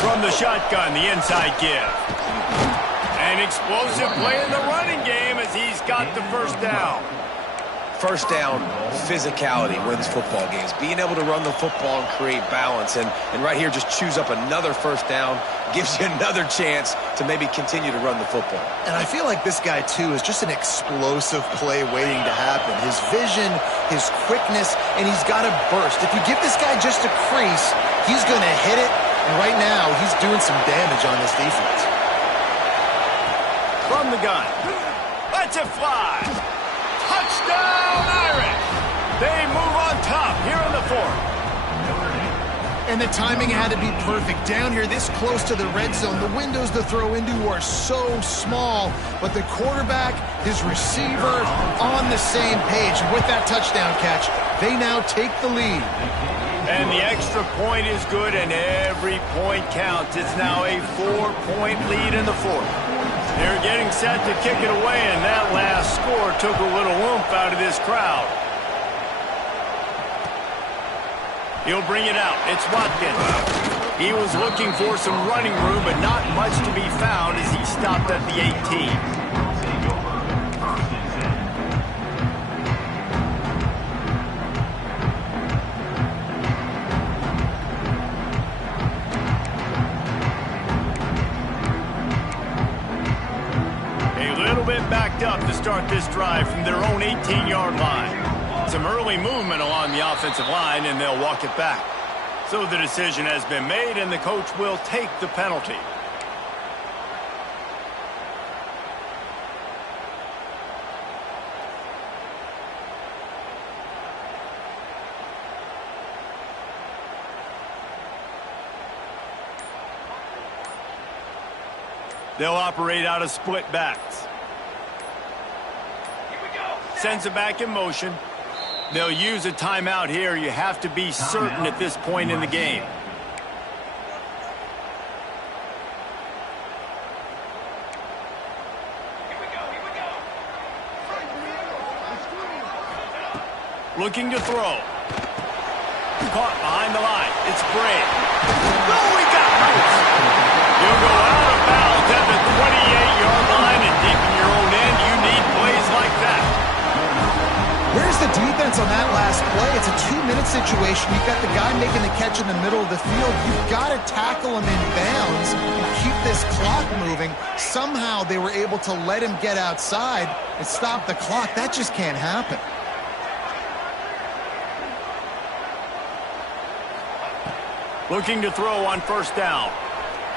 From the the shotgun, the inside give. An explosive play in the running game as he's got the first down. First down, physicality wins football games. Being able to run the football and create balance. And right here, just choose up another first down, gives you another chance to maybe continue to run the football. And I feel like this guy, too, is just an explosive play waiting to happen. His vision, his quickness, and he's got a burst. If you give this guy just a crease, he's going to hit it. And right now, he's doing some damage on this defense. From the gun. Lets it fly. Touchdown, Irish! They move on top here in the fourth. And the timing had to be perfect. Down here, this close to the red zone, the windows to throw into are so small. But the quarterback, his receiver, on the same page. And with that touchdown catch, they now take the lead. And the extra point is good, and every point counts. It's now a 4-point lead in the fourth. They're getting set to kick it away, and that last score took a little oomph out of this crowd. He'll bring it out. It's Watkins. He was looking for some running room, but not much to be found as he stopped at the 18. Backed up to start this drive from their own 18-yard line. Some early movement along the offensive line, and they'll walk it back. So the decision has been made, and the coach will take the penalty. They'll operate out of split backs. Sends it back in motion. They'll use a timeout here. You have to be certain at this point in the game. Looking to throw. Caught behind the line. It's Bray. Oh, he got loose. He'll go out of bounds at the 28-yard line, and deep in your own end, you need plays like that. Where's the defense on that last play? It's a 2-minute situation. You've got the guy making the catch in the middle of the field. You've got to tackle him in bounds and keep this clock moving. Somehow they were able to let him get outside and stop the clock. That just can't happen. Looking to throw on first down.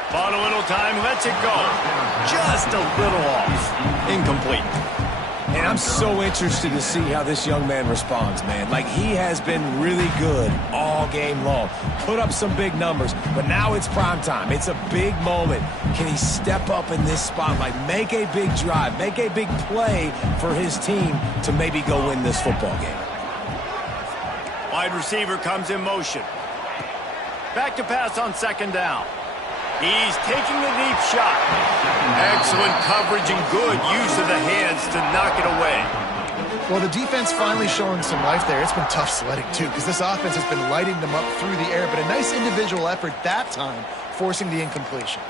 Bought a little time, lets it go. Just a little off. Incomplete. And I'm so interested to see how this young man responds, man. Like, he has been really good all game long. Put up some big numbers, but now it's prime time. It's a big moment. Can he step up in this spotlight, make a big drive, make a big play for his team to maybe go win this football game? Wide receiver comes in motion. Back to pass on second down. He's taking the deep shot. Excellent coverage and good use of the hands to knock it away. Well, the defense finally showing some life there. It's been tough sledding, too, because this offense has been lighting them up through the air, but a nice individual effort that time, forcing the incompletion.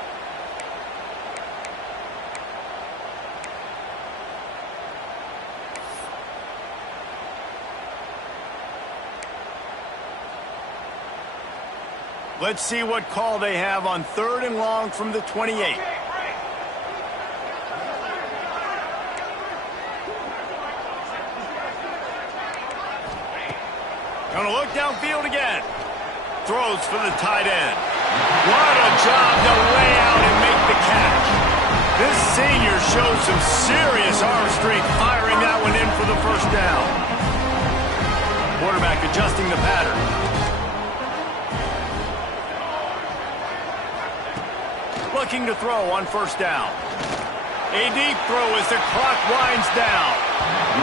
Let's see what call they have on 3rd and long from the 28. Gonna look downfield again. Throws for the tight end. What a job to lay out and make the catch. This senior shows some serious arm strength, firing that one in for the first down. Quarterback adjusting the pattern. Looking to throw on first down. A deep throw as the clock winds down.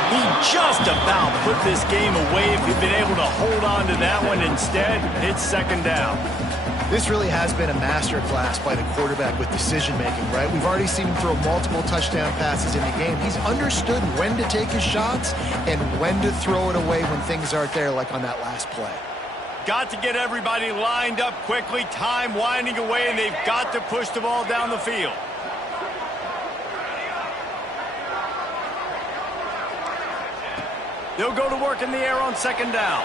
He just about put this game away if he'd been able to hold on to that one. Instead, it's second down. This really has been a masterclass by the quarterback with decision-making, right? We've already seen him throw multiple touchdown passes in the game. He's understood when to take his shots and when to throw it away when things aren't there, like on that last play. got to get everybody lined up quickly, time winding away, and they've got to push the ball down the field. They'll go to work in the air on second down.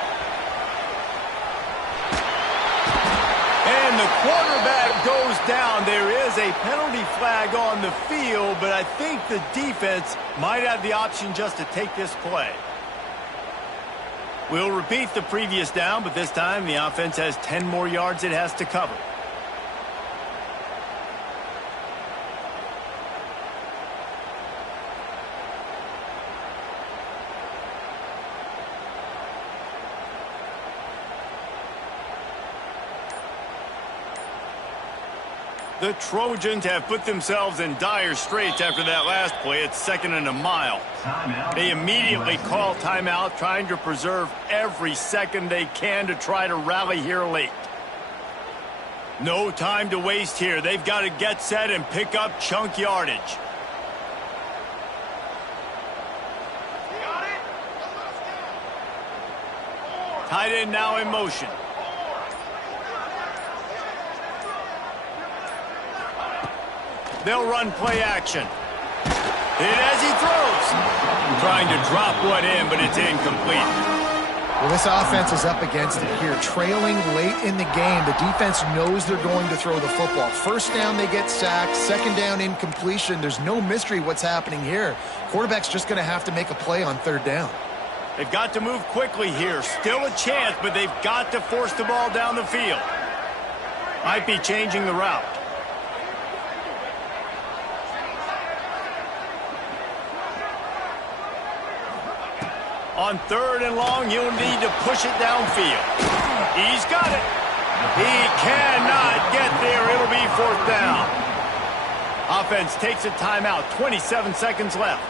And the quarterback goes down. There is a penalty flag on the field, but I think the defense might have the option just to take this play. We'll repeat the previous down, but this time the offense has 10 more yards it has to cover. The Trojans have put themselves in dire straits after that last play. It's 2nd and a mile. They immediately call timeout, trying to preserve every second they can to try to rally here late. No time to waste here. They've got to get set and pick up chunk yardage. Tight end now in motion. They'll run play action. Hit as he throws. Trying to drop one in, but it's incomplete. Well, this offense is up against it here. Trailing late in the game, the defense knows they're going to throw the football. First down, they get sacked. Second down, incompletion. There's no mystery what's happening here. Quarterback's just going to have to make a play on third down. They've got to move quickly here. Still a chance, but they've got to force the ball down the field. Might be changing the route. On third and long, you'll need to push it downfield. He's got it. He cannot get there. It'll be fourth down. Offense takes a timeout. 27 seconds left.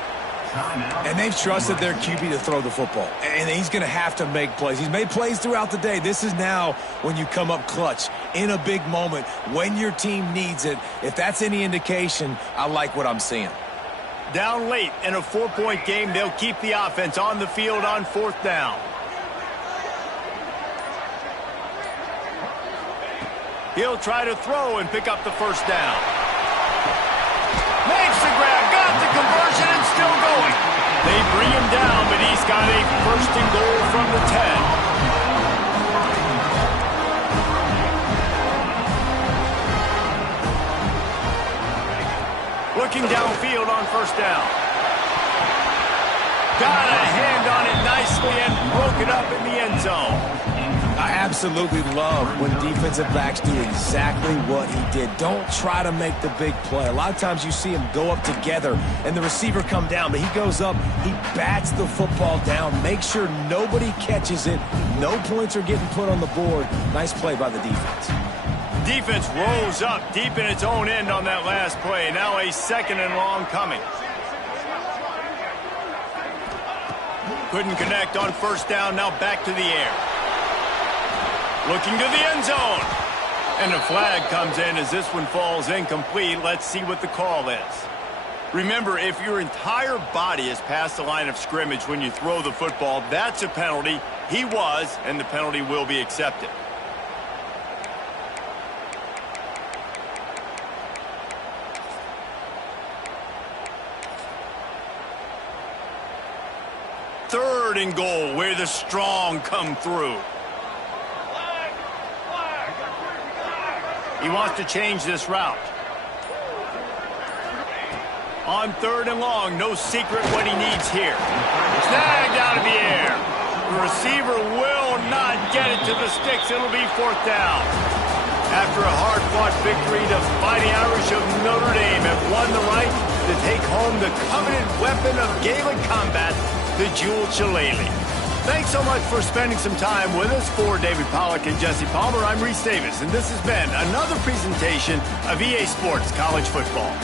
And they've trusted their QB to throw the football. And he's going to have to make plays. He's made plays throughout the day. This is now when you come up clutch in a big moment when your team needs it. If that's any indication, I like what I'm seeing. Down late in a 4-point game, they'll keep the offense on the field on fourth down. He'll try to throw and pick up the first down. Makes the grab, got the conversion, and still going. They bring him down, but he's got a first and goal from the 10. Looking downfield on first down. Got a hand on it nicely and broke it up in the end zone. I absolutely love when defensive backs do exactly what he did. Don't try to make the big play. A lot of times you see him go up together and the receiver come down, but he goes up, he bats the football down, makes sure nobody catches it, no points are getting put on the board. Nice play by the defense. Defense rose up deep in its own end on that last play. Now a 2nd and long coming. Couldn't connect on first down. Now back to the air. Looking to the end zone. And a flag comes in as this one falls incomplete. Let's see what the call is. Remember, if your entire body is past the line of scrimmage when you throw the football, that's a penalty. He was, and the penalty will be accepted. Third and goal, where the strong come through. He wants to change this route. On third and long, no secret what he needs here. Snagged out of the air. The receiver will not get it to the sticks. It'll be fourth down. After a hard-fought victory, the Fighting Irish of Notre Dame have won the right to take home the coveted weapon of Gaelic combat, the Jewel Shillelagh. Thanks so much for spending some time with us. For David Pollack and Jesse Palmer, I'm Reese Davis, and this has been another presentation of EA Sports College Football.